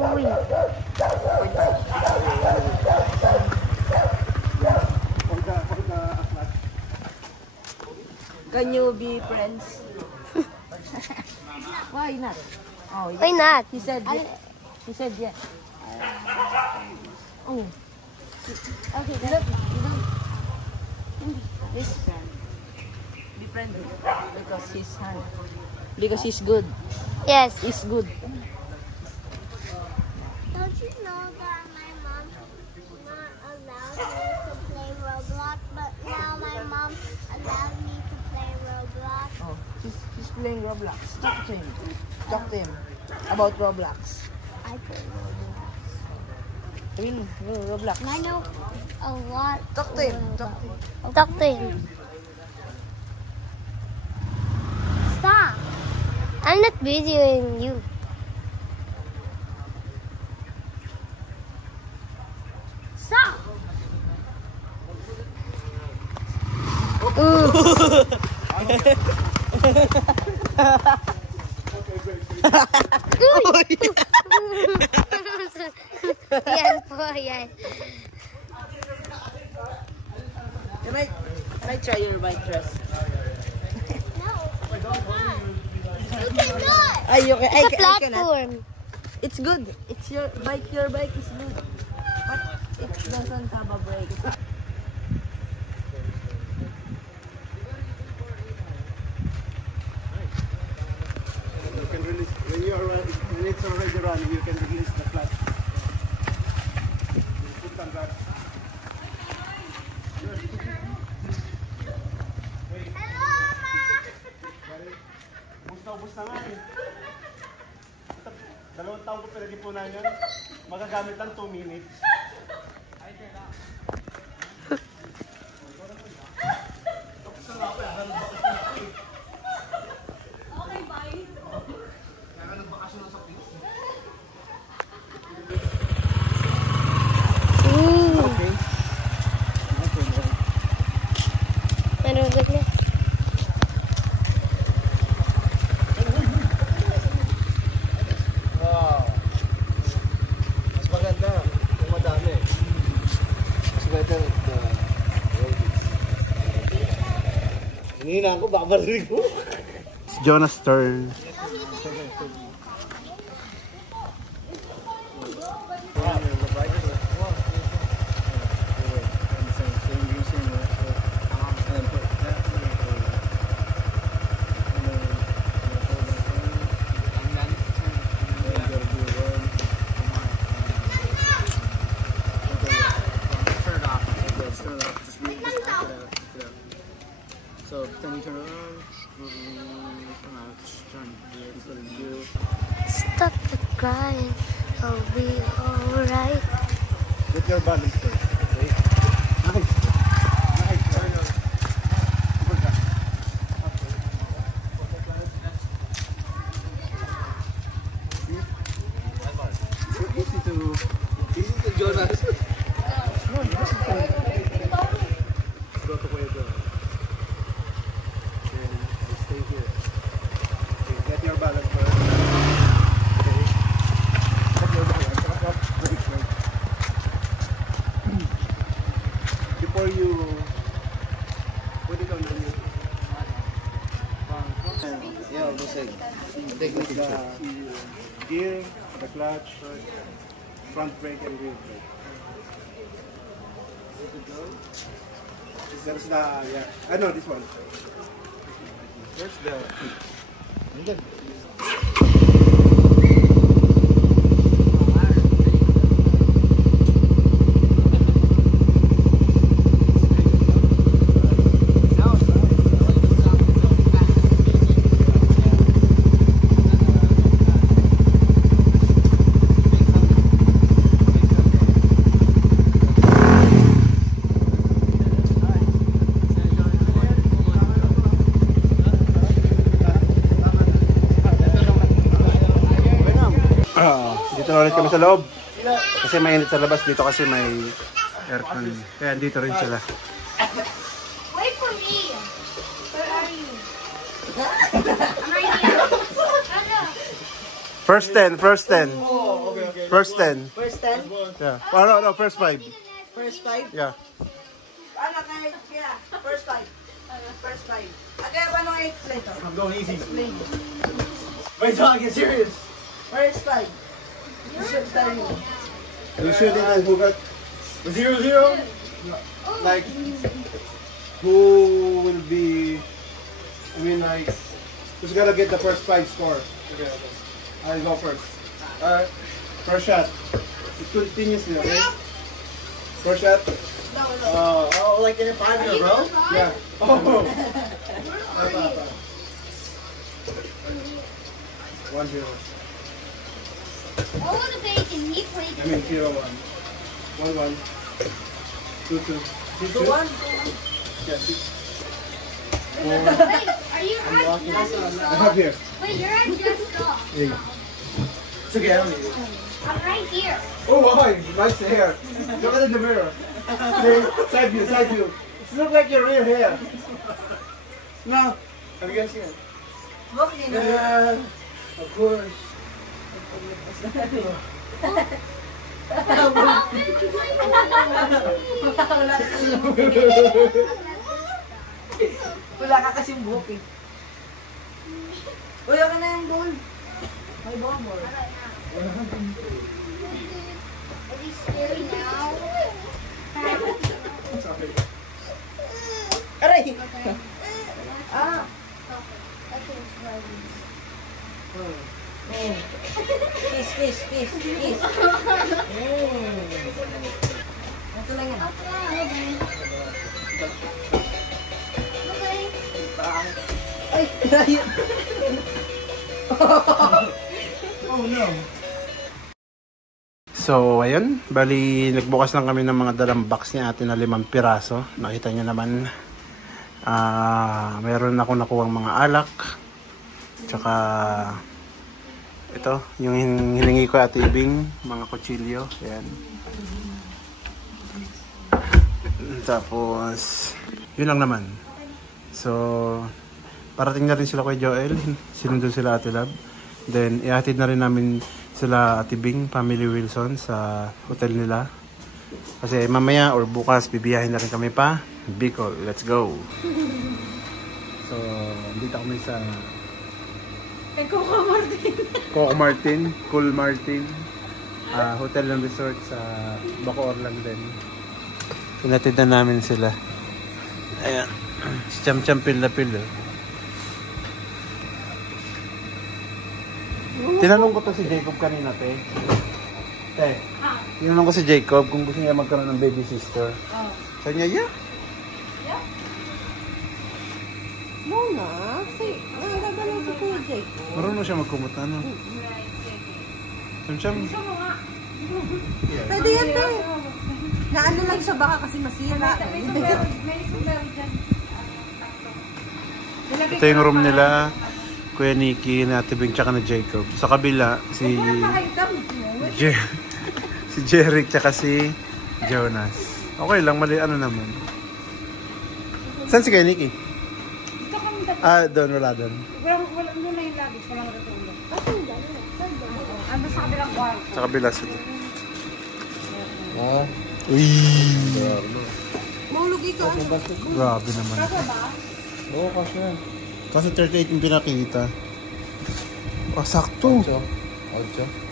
Uy. Can you be friends? Why not? Oh, yeah. Why not? He said yes. Oh. Okay, you don't this friend. Be friendly because he's good. Yes. He's good. Don't you know that my mom not allowed me to play Roblox, but now my mom allowed me to play Roblox? Oh, he's playing Roblox. Talk to him. Talk to him about Roblox. I play Roblox. I mean, Roblox. I know a lot. Talk to him. Talk to him. Talk to him. Stop. I'm not videoing you. Stop. Yan po, yan. Can I try your bike dress? No, you cannot. Ay, you can, It's a I cannot. platform. It's good. It's your bike is good. But it doesn't have a brake. You can release when it's already running. You can release the clutch. Put some gas. Ubus na nga eh. Dalawang taon ko pinag-ipunan yan. Magagamit lang 2 minutes. Okay. Ano ba na? Wow. Mas maganda kung madami. Mas better the roadies. Hinihinaan ko, baka marinig ko. It's Jonas' turn. So then you turn around, come out, turn here, put it in view. Stop the crying. I'll be alright. Get your balance first. Okay? Nice. Nice. Easy to Jonas. Go to where you go. Then you stay here. Okay, get your balance first. Okay. Get your balance. Up. Wait. Before you put it on the new. Yeah, busig. Take the gear, the clutch, front brake and rear brake. There's the, yeah. I know this one. There's the. Dito na ulit kami sa loob. Kasi mainit sa labas. Dito kasi may aircon. Kaya dito rin sila. Wait for me. Where are you? I'm right here. First 10. First 10. First 10. First 10? Yeah. Oh, no, first 5. First 5? Yeah. Ano kayo? Yeah, first 5. First 5. Okay, paano kayo explain to? I'm going easy. Explain. Wait, John, get serious. First 5. You should tell me. You should and who got 0-0. like who will be like who's gonna get the first 5 score? Okay. I'll go first. Alright. First shot. It's continuously, okay? First shot. Oh, like in a 5 in a row? Yeah. Oh. 1-0. I want to bacon. He played I mean 0-1. 1-1. 2-2. 2-1. Yeah. 6. Wait, are you at Just I have here. Wait, you're at Just Stop. Yeah. It's okay, I don't need it. I'm right here. Oh, why? Nice hair. Look at it in the mirror. See? Side view, side view. It looks like your real hair. No! Have you guys seen it? Walking. Yeah! Of course! Wala ka kasing buhok eh. Uy, ka na yung ball. May ball. Are you scary now? Aray! Okay. Ah! I can try this. Kiss. Ito lang yan. Okay. Ay! Ayun! Oh no! So, ayun. Bali, nagbukas lang kami ng mga dalang box ni ate na 5 piraso. Nakita nyo naman. Meron ako nakuhang mga alak. Tsaka, ito, yung hiningi ko ate Ibing, mga kutsilyo. Ayan. Tapos, yun lang naman. So, parating na rin sila kay Joel. Sinundon sila ate Lab. Then, ihatid na rin namin sila Ate Bing, Family Wilson sa hotel nila. Kasi mamaya or bukas bibiyahin na rin kami pa Bicol. Let's go! So, dito kami sa Coco Martin, Cool Martin hotel and resort sa Bacoor lang din. Pinatid na namin sila. Ayan. Si Cham Pil na Pil. Tinanong ko to si Jacob kanina, te. Tinanong ko si Jacob kung gusto niya magkaroon ng baby sister. Sabi niya, yeah. Muna, kasi nagagalaw si Kuya Jacob. Marunong siya magkumot, ano? Cham. Pwede yan, te. Naano lang siya baka kasi masira. Ito yung room nila. Kuya Nikki, na Ate Bing, tsaka na Jacob. Sa kabila, si Jeric, tsaka si Jonas. Okay lang, mali ano naman. Saan si Kuya Nikki? Doon, wala doon. Wala doon na yung lagis, wala matutulog. Ando sa kabilang kwarto. Sa kabila sila. Uy! Mahulog ito. Grabe naman. Kasa ba? Oo, kasi. Kasi 38 yung pinakita. Sakto. 41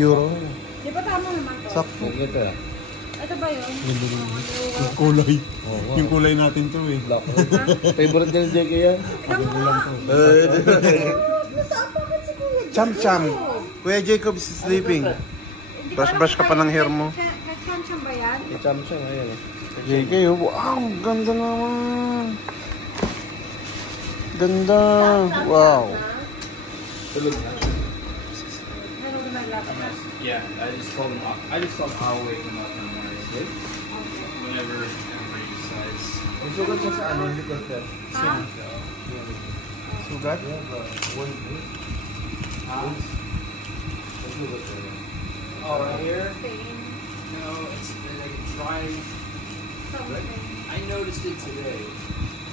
euro. Di ba tama naman to? Sakto. Ito ba yun? Yung kulay. Yung kulay natin to eh. Favorite din JK yan. Cham. Kuya Jacob is sleeping. Brush ka pa ng hair mo. Cham ba yan? I-cham siya ngayon. JK, wow, ganda naman. Ganda. Wow. Yeah, I just told him I'll wake him up in the morning. Whenever everybody decides. Sugat siya sa ano, hindi ko siya. Sugat? Oh, right here? No, it's like a dry. I noticed it today.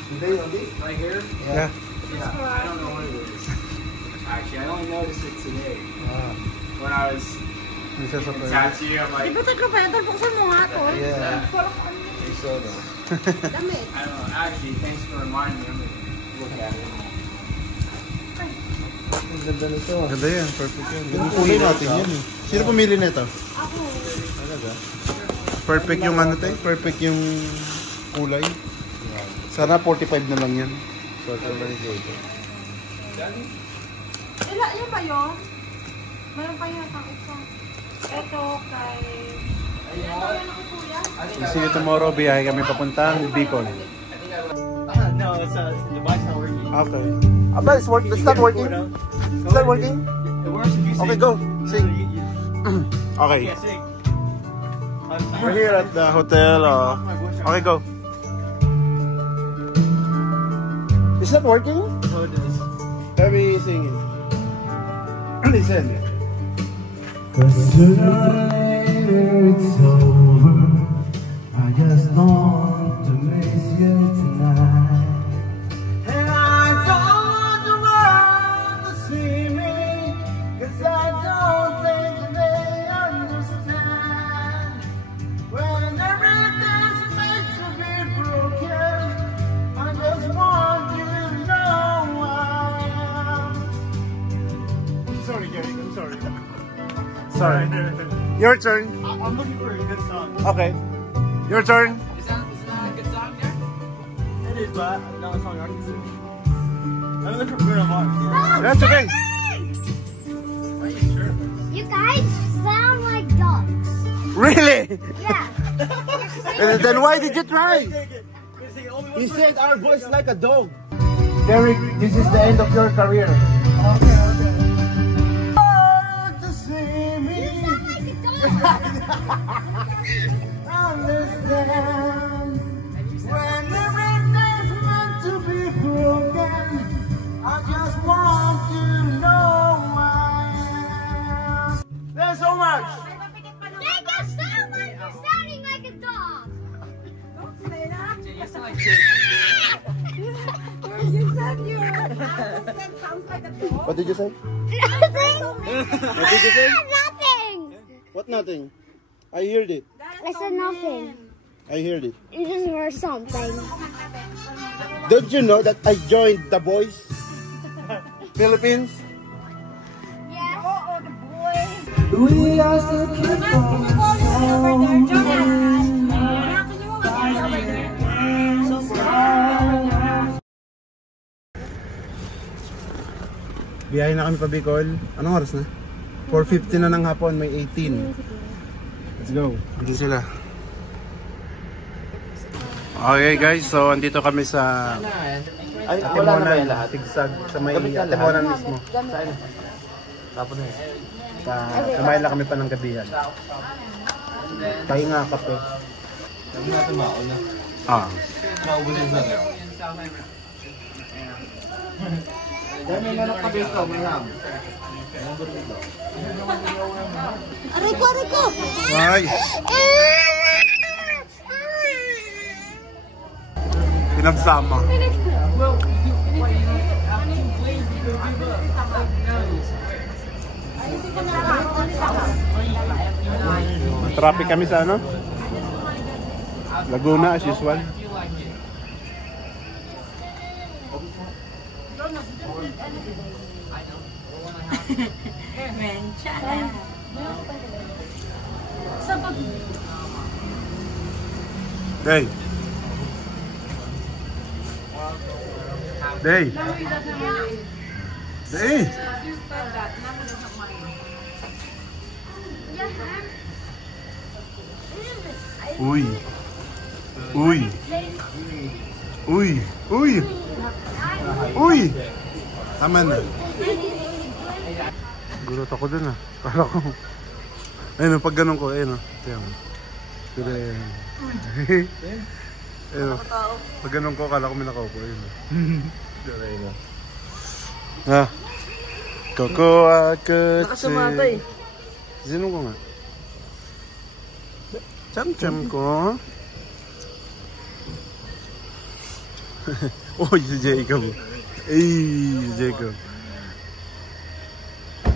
Today only? Right here? Yeah. Yeah, I don't know what it is. Actually, I only noticed it today. When I was tattooing on my... Di ba tatlo pa yan? Buksan mo nga to. Yeah. Dami. I don't know. Actually, thanks for reminding me. I'm gonna look at it. Ang ganda nito. Ganda yan, perfect yan. Yung kulay natin yan eh. Sino pumili nito? Ako. Talaga? Perfect yung ano tayo? Perfect yung kulay. Sana 45 na lang yan. Yan ba yun? Meron pa yun ang isa. Ito kay... Ito yan ako kuya. See you tomorrow, biyahe kami papuntang Bicol. No, it's the device not working. Okay. But it's working. It's not working. Is that working? It works if you Okay, go. Sing. Okay. Yeah, sing. We're here at the hotel. Okay, go. Is that working? So it is. Let me sing it. Listen. Tonight it's over. I just want to miss you tonight. sorry. Your turn. I'm looking for a good song. Okay. Your turn. Is that a good song there? It is, but not a song I can sing. I'm looking for Bruno Mars. That's okay. Are you sure? You guys sound like dogs. Really? Yeah. Then why did you try? He said our voice is like a dog. Derek, this is the end of your career. Okay. You sound like a dog. Understand when everything's meant to be broken. I just want to know why. There's so much. Thank you so much for sounding like a dog. You sound like this. What did you say? Nothing. What did you say? Nothing. What nothing? I heard it. I said nothing. I heard it. You just heard something. Don't you know that I joined The Voice Philippines? Yes. We are still keep Biyahe na kami pa Bicol. Anong oras na? 4:50 na ng hapon, may 18. Let's go. Dito sila. Okay guys, so andito kami sa Atimonan, Tigsag, sa may Atimonan mismo. Tapos na yun. Kumain lang kami pa ng gabihan. Tayo nga kape. Sabi natin mauna. Ah. Maubos yung sana. Dahil may nanak pa dito, may ham. Aray ko, aray ko. Ay! Pinagsama. Traffic kami sa ano? Laguna as usual. Day. Day. Day. Uy. Uy. Uy. Uy. Uy. Tama na. Gulat ako dun ah. Kala ko. Ayun, pag ganun ko, ayun o. Tiyan mo. Ayun o. Pag ganun ko, kala ko may nakaupo. Ayun o. Ayun o. Ha? Cocoa Kutsi. Nakasumatay. Sino ko nga? Cham-cham ko. Oh, si Jacob. Ay, Jacob.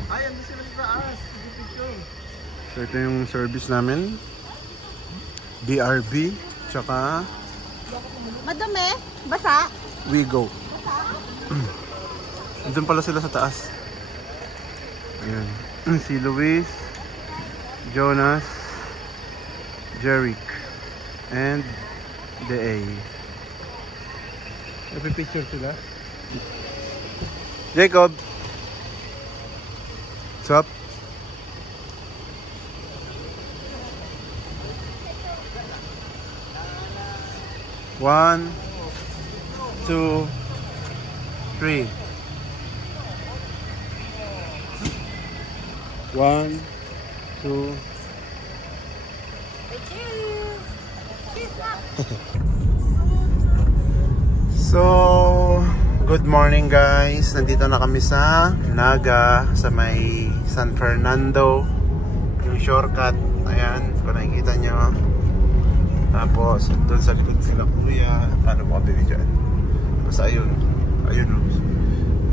Ay, ano sila sa taas? So ito yung service namin. BRB. Tsaka Madami? Basa? Wigo. Doon pala sila sa taas. Ayan. Si Luis, Jonas, Jeric, and The A. Picture sila. Jacob. What's up? One, two, three. One, two. So, good morning guys. Nandito na kami sa Naga, sa may San Fernando. Yung shortcut. Ayan, kung nakikita nyo. Tapos, doon sa likod sila kuya. Paano mo kabili dyan? Basta ayun. Ayun o.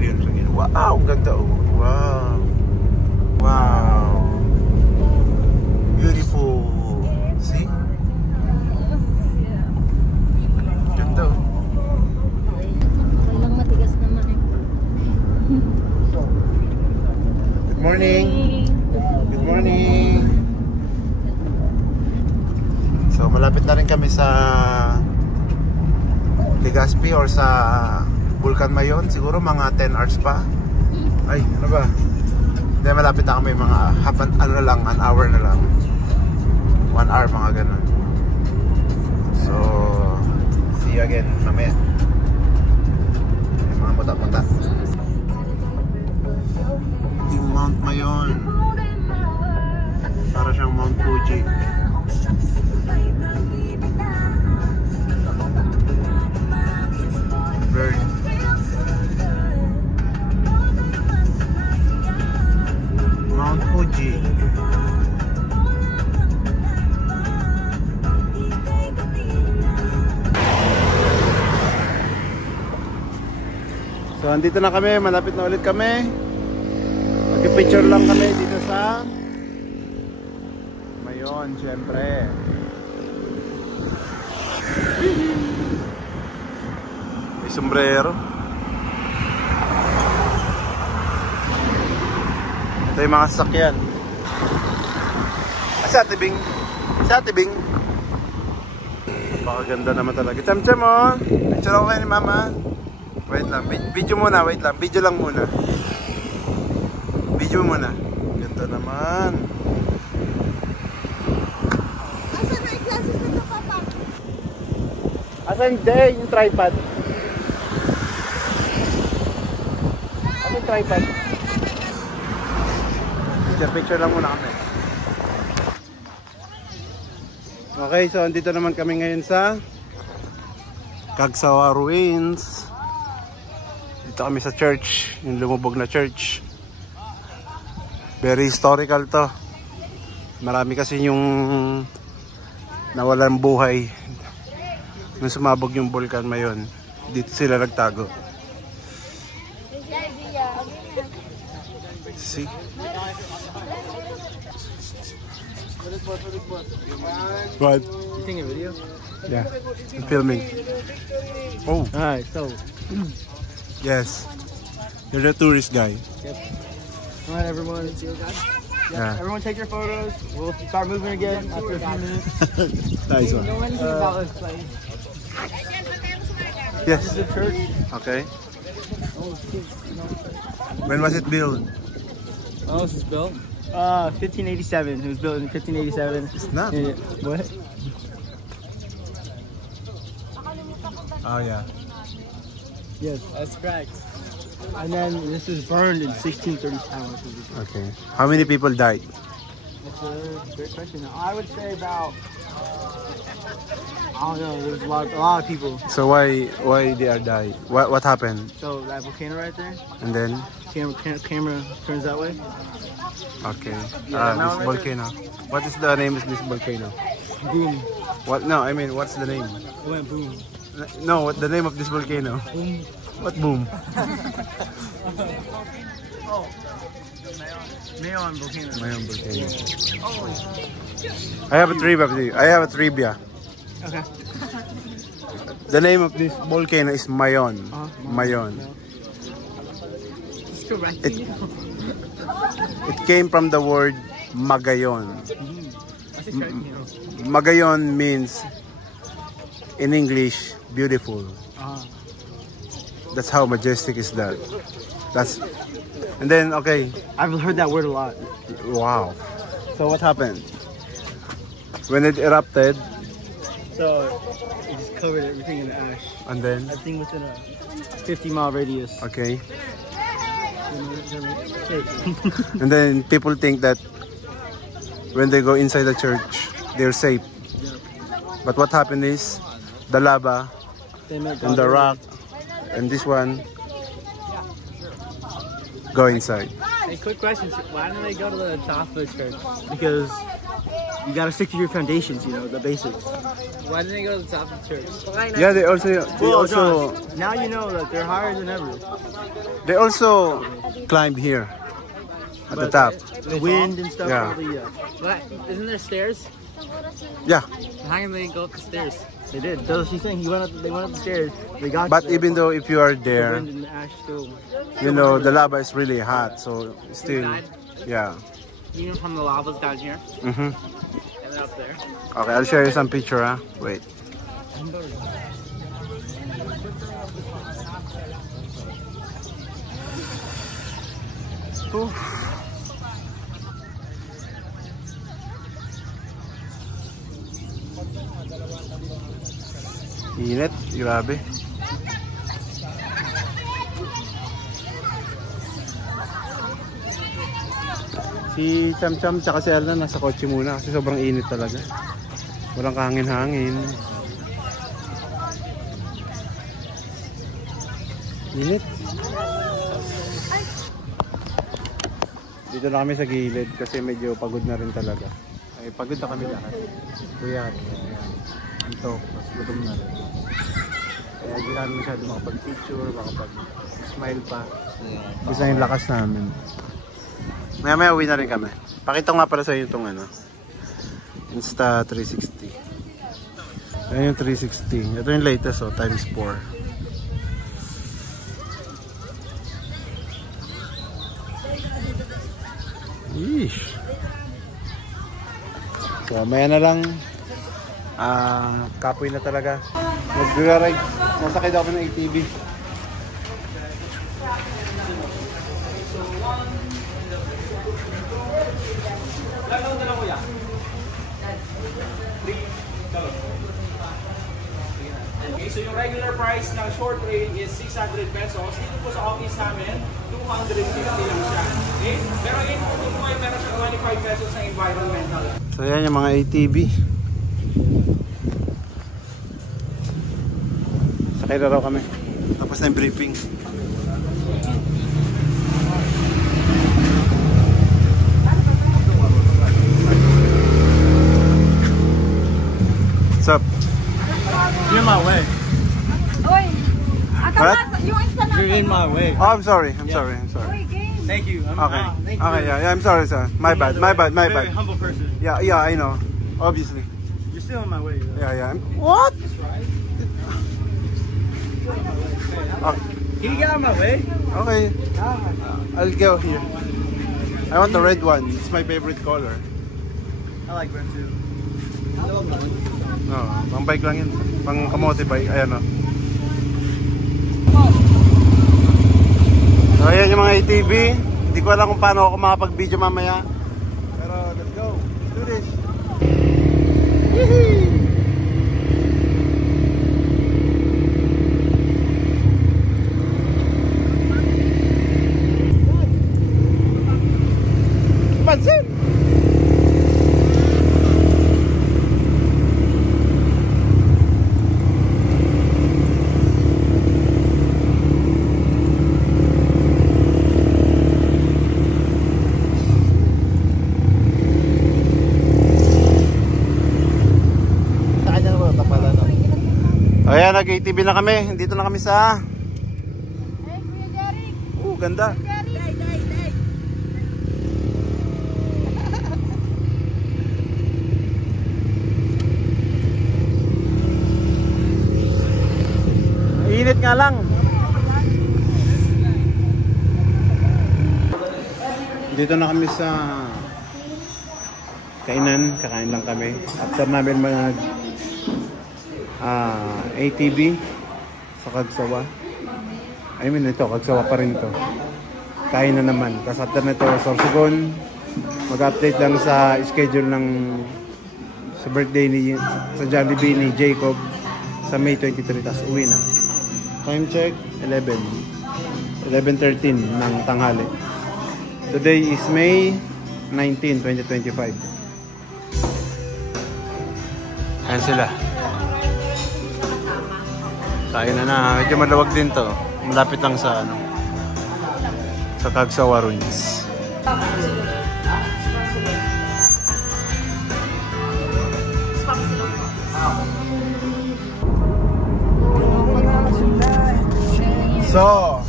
Ayun. Wow, ang ganda o. Wow. Wow. Beautiful. See? Ganda o. Walang matigas naman eh. Good morning. Good morning. So malapit na rin kami sa Legazpi or sa Vulcan Mayon. Siguro mga 10 hours pa. Ay, ano ba? Hindi, malapit na kami. Mga half an hour na lang. 1 hour, mga ganun. So, see you again mamaya. May mga muta-muta. Yung Mount Mayon. Para siyang Mount Fuji. Very. Mount Fuji. So andito na kami, malapit na ulit kami. Mag-picture lang kami dito sa Mayon, syempre. May sombrero. Ito yung mga sasakyan. Sa tibing. Sa tibing. Pakaganda naman talaga. Cham-cham oh. Picture ako kayo ni mama. Wait lang. Video muna. Wait lang. Video lang muna. Video muna. Ganda naman. Asan na yung glasses na ito, Papa? Asan day yung tripod? Asan yung tripod? Picture lang muna kami. Okay, so andito naman kami ngayon sa Cagsawa Ruins. Dito kami sa church, yung lumubog na church. Very historical to. Marami kasi yung nawalan buhay nung sumabog yung Vulcan Mayon. Dito sila nagtago. See? What? You taking a video? Yeah, I'm filming. Oh, Alright, so. yes. You're the tourist guy. Yep. Alright, everyone. See you guys. Yeah. Everyone take your photos. We'll start moving again after a few minutes. Nice one. Know anything about this place? Yes. This is a church. Okay. When was it built? Oh, this is built? 1587. It was built in 1587. It's not. Yeah. What? Oh yeah. Yes, that's correct. And then this was burned in 1637. Okay. How many people died? That's a great question. I would say about, I don't know, there's a lot of people. So why they are died? What happened? So that volcano right there, And then camera turns that way. okay. Yeah, This volcano. What is the name of this volcano? Boom. What? No, I mean what's the name? It went boom. No, what the name of this volcano? Boom. What boom? Mayon volcano. Mayon volcano. I have a trivia. I have a trivia. Okay. The name of this volcano is Mayon. Mayon. It's correct. It came from the word Magayon. That's correct. Magayon means in English beautiful. That's how majestic is that. That's and then okay. I've heard that word a lot. Wow. So what happened? When it erupted So it just covered everything in ash. and then Everything within a 50-mile radius. okay. And then people think that when they go inside the church, they're safe. But what happened is the lava They made and the rock and this one go inside. Hey, quick question. Why didn't they go to the top of the church? Because you gotta stick to your foundations, you know, the basics. Why didn't they go to the top of the church? Yeah, they also John, now you know that they're higher than ever. they also climbed here at the top. The wind and stuff. Yeah. Probably, But isn't there stairs? Yeah, How can they go up the stairs? They did. That's what she's saying. They went up the stairs. They got. but there. even though if you are The there, wind and the ash still. you know the lava is really hot, so still, yeah. Even from the lava's down here Mm-hmm. and then up there. Okay, I'll share you some picture, ha? Wait. Oof. Init, grabe. Si Cham Cham tsaka si Alna nasa kotse muna kasi sobrang init talaga. Walang kahangin-hangin. Init. Dito na kami sa gilid kasi medyo pagod na rin talaga. Ay, pagod na kami lahat. Kuya, antok, mas gutom na rin. Kaya hindi namin masyado makapag-picture, makapag-smile pa. Gusto na yung lakas namin. Maya-maya uwi na rin kami. Pakita ko nga pala sa inyo itong ano, Insta 360. Ayan yung 360. Ito yung latest, oh, times 4. Yeesh. So maya na lang kapoy na talaga. Mag-ride. Sasakay daw ako ng ATV. Okay, so yung regular price ng short trail is 600 pesos. Dito po sa office namin, 250 lang siya. Okay? Pero in Putukoy, meron siya 25 pesos na environmental. So yan yung mga ATV. Sakay na raw kami. Tapos na yung briefing. What's up? You're in my way. Oy! What? Yung Insta natin. You're in my way. Oh, I'm sorry. I'm sorry. Oy, game! Thank you. Okay. Thank you. Okay, yeah, I'm sorry, sir. My bad. Very humble person. Yeah, I know. Obviously. You're still in my way. Though. Yeah. What? Okay. Can you get out of my way? Okay. I'll go here. I want the red one. It's my favorite color. I like red too. No, pang bike lang yun. Pang kamote bike. Ayan o. So ayan yung mga ATV. Hindi ko alam kung paano ako makapag-video mamaya. Pero let's go. Let's do this. Pansin! Ayan, nag-ATV na kami. Dito na kami sa... ganda. Init nga lang. Dito na kami sa kainan. Kakain lang kami. After namin mag ATV sa Kagsawa. I mean ito, Kagsawa pa rin to. Kain na naman. Tapos after nito, Sorsogon. Mag-update lang sa schedule ng sa birthday ni sa Jollibee ni Jacob sa May 23. Tapos uwi na. Time check 11:13 ng tanghali. Today is May 19, 2025. Ayan sila. Kain na. Medyo maluwag din to. Malapit lang sa ano, sa Kagsawa Ruins. So,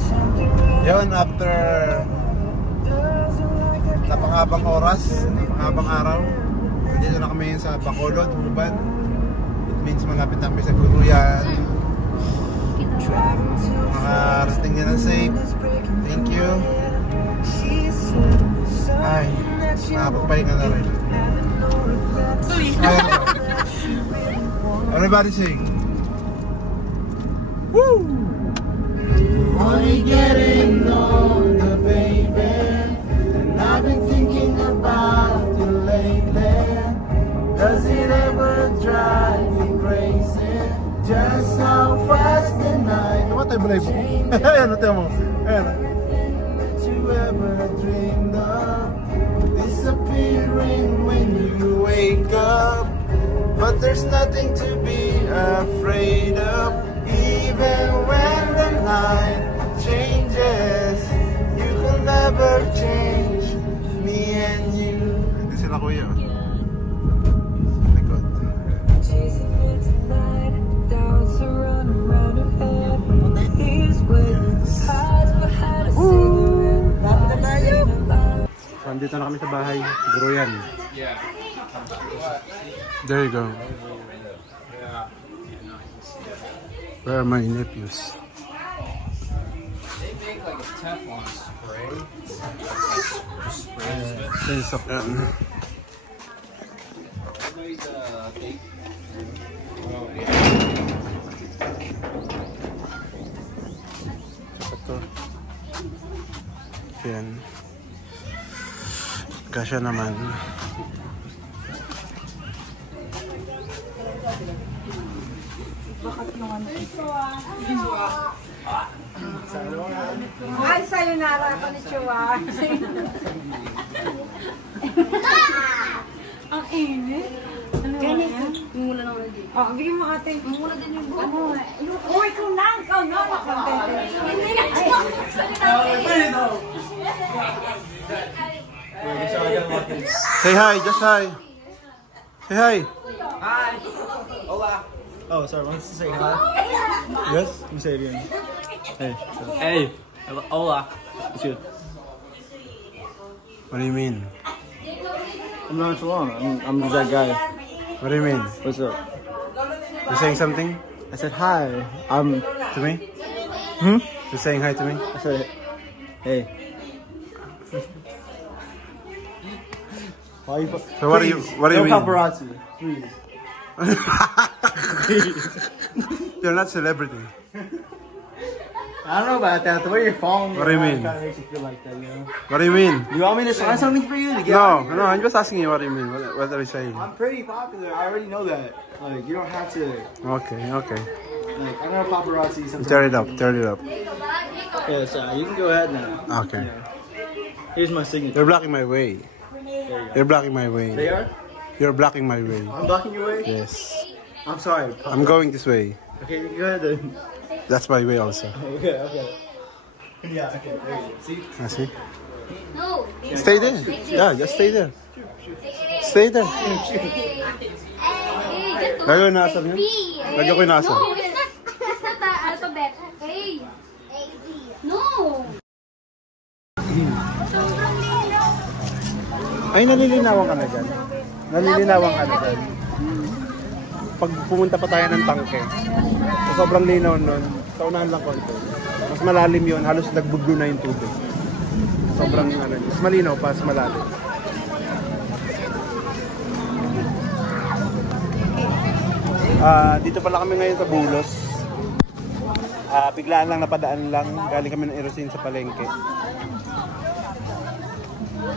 yun, after napakabang oras, napakabang araw, dito na kami sa Bacolod, Urban. It means malapit na kami sa Guluyan. Makarating din ng safe. Thank you. Ay, nakapagpahinga na rin. Everybody sing. Woo! Only getting older, baby, and I've been thinking about you lately. Does it ever drive you crazy? Just how fast the night Ayan, natin mo. Ayan. everything that you ever dreamed of disappearing when you wake up. But there's nothing to be afraid of. Even when the night changes, you can never change me and you. Hindi sila kuya. Likod. So, andito na kami sa bahay. Guro yan. There you go. Where are my nephews? They make like a Teflon spray. Stop yan. Ito. Yan. Kasya naman. Ay, sayonara ako ni Chua. Ang init. Ganyan. Mula na ulit. Oh, bigyan mo ate. Mula din yung buo. Oh, ikaw na. Ikaw na. Hindi na. Say hi, just hi. Say hi. Hi! Hola! Oh, sorry, wants to say hi? Yes? You say it again. Hey. Hey, hola. It's good. What do you mean? I'm not so long. I'm just that guy. What do you mean? What's up? You saying something I said hi. to me? Hmm? You saying hi to me? I said, hey. Why you? So what do you no mean? paparazzi, please. You're not celebrity. I don't know about that. The way you're following me What do you mean? kind of makes you feel like that, you know? What do you mean? You want me to sign something for you to get No, out of no, here? I'm just asking you what do you mean. What are you saying? I'm pretty popular. I already know that. Like, you don't have to. Okay, okay. Like, I know paparazzi sometimes. Turn it up, turn it up. Yeah, so you can go ahead now. Okay. Here's my signature. You're blocking my way. You're blocking my way. They are? You're blocking my way. I'm blocking your way? Yes. I'm sorry. I'm going this way. Okay, you go ahead then. That's my way also. Okay, okay. Yeah, okay, there you go. See? I see. No. Stay there. Yeah, just stay there. Stay there. Lagyan ko yung nasa niyo? Lagyan ko yung nasa. No, it's not the alphabet. A. No. Sobrang linaw. Ay, nalilinawan ka na dyan. Nalilinawan ka na dyan. Pag pumunta pa tayo ng tangke, so sobrang linaw nun, sa unahan lang konti. Mas malalim yun, halos nagbuglo na yung tubig. Sobrang ano, mas malinaw pa, mas malalim. Dito pala kami ngayon sa Bulos. Biglaan lang napadaan lang, galing kami ng Erosin sa palengke.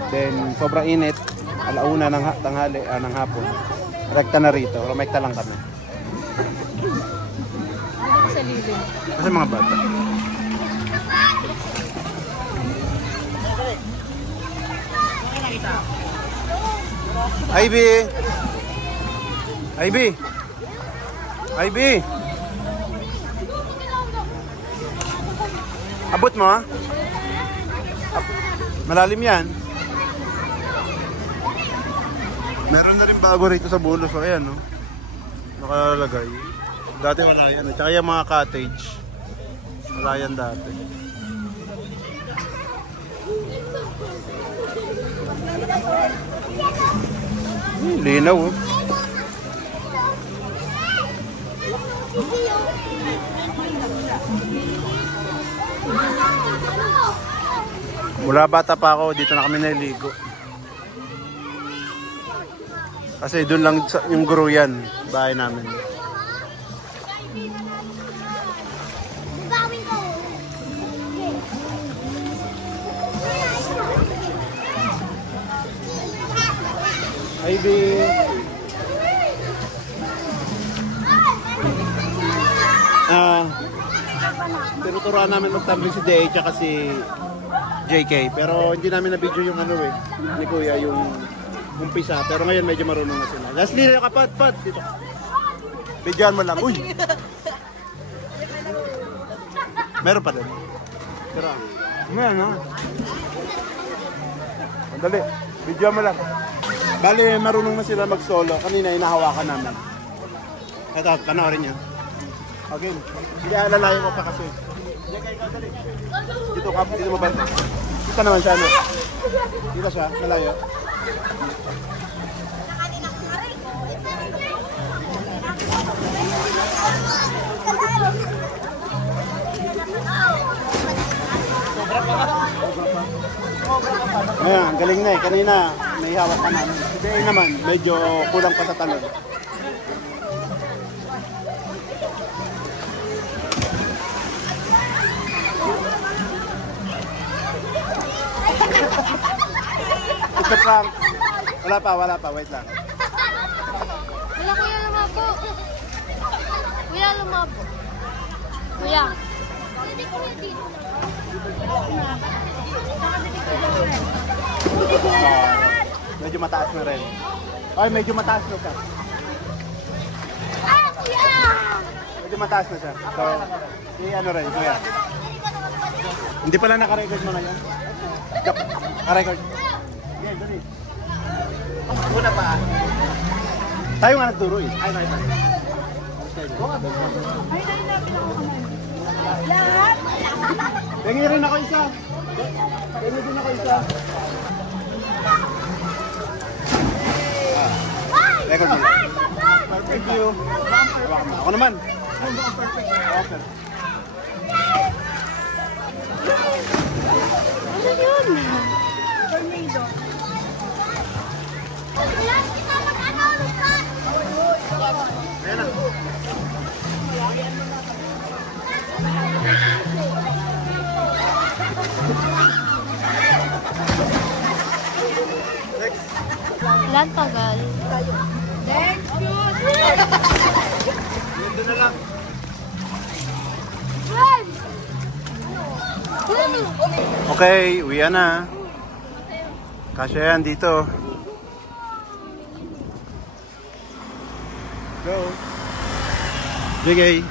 Then sobrang init, alauna ng tanghali, ng hapon. Rekta na rito, rumekta lang kami. Kasi mga bata. Ivy! Ivy! Ivy! Abot mo ha? Malalim yan. Meron na rin bago rito sa Bulos. So ayan no? Nakalagay. Dati wala yan. Tsaka yung mga cottage. Wala yan dati. Linaw oh. Mula bata pa ako, dito na kami naliligo. Kasi doon lang yung Guruyan, bahay namin. Bugawin ko. Ivy. Tinuturuan namin magtumbling si DA tsaka si JK. Pero hindi namin na-video yung ano eh, ni Kuya, yung umpisa. Pero ngayon medyo marunong na sila. Leslie, kapat. Dito. Videoan mo lang. Uy! Meron pa din. Tira. Ngayon, no? Dali. Videoan mo lang. Bali, marunong na sila mag-solo. Kanina, inahawakan namin. Ito, panoorin nyo. Okay. Hindi alalayo ko pa kasi. Dito ka, dito mo ba? Dito naman siya, no? Dito siya, malayo. Ayan, galing na eh. Kanina, may hawak ka namin. Today naman, medyo kulang pa sa talon. It's a prank. Wala pa. Wait lang. Wala, kuya, lumabo. Kuya, lumabo. Kuya. Medyo mataas na rin. Ay, medyo mataas na siya. Medyo mataas na siya. So, ano rin, kuya. Hindi pala naka-record mo na yan. Naka-record. Yan, dali. Una pa. Tayo nga nagturo eh. Ay, Lahat? Pengi rin ako isa. Pengi din ako isa. Record mo. Thank you. Ako naman. Okay. Ano yun? Tornado. Ayan na. Ilan tagal? Next, shoot. Doon na lang. Okay, uwi na. Kasya yan dito. Go. JK.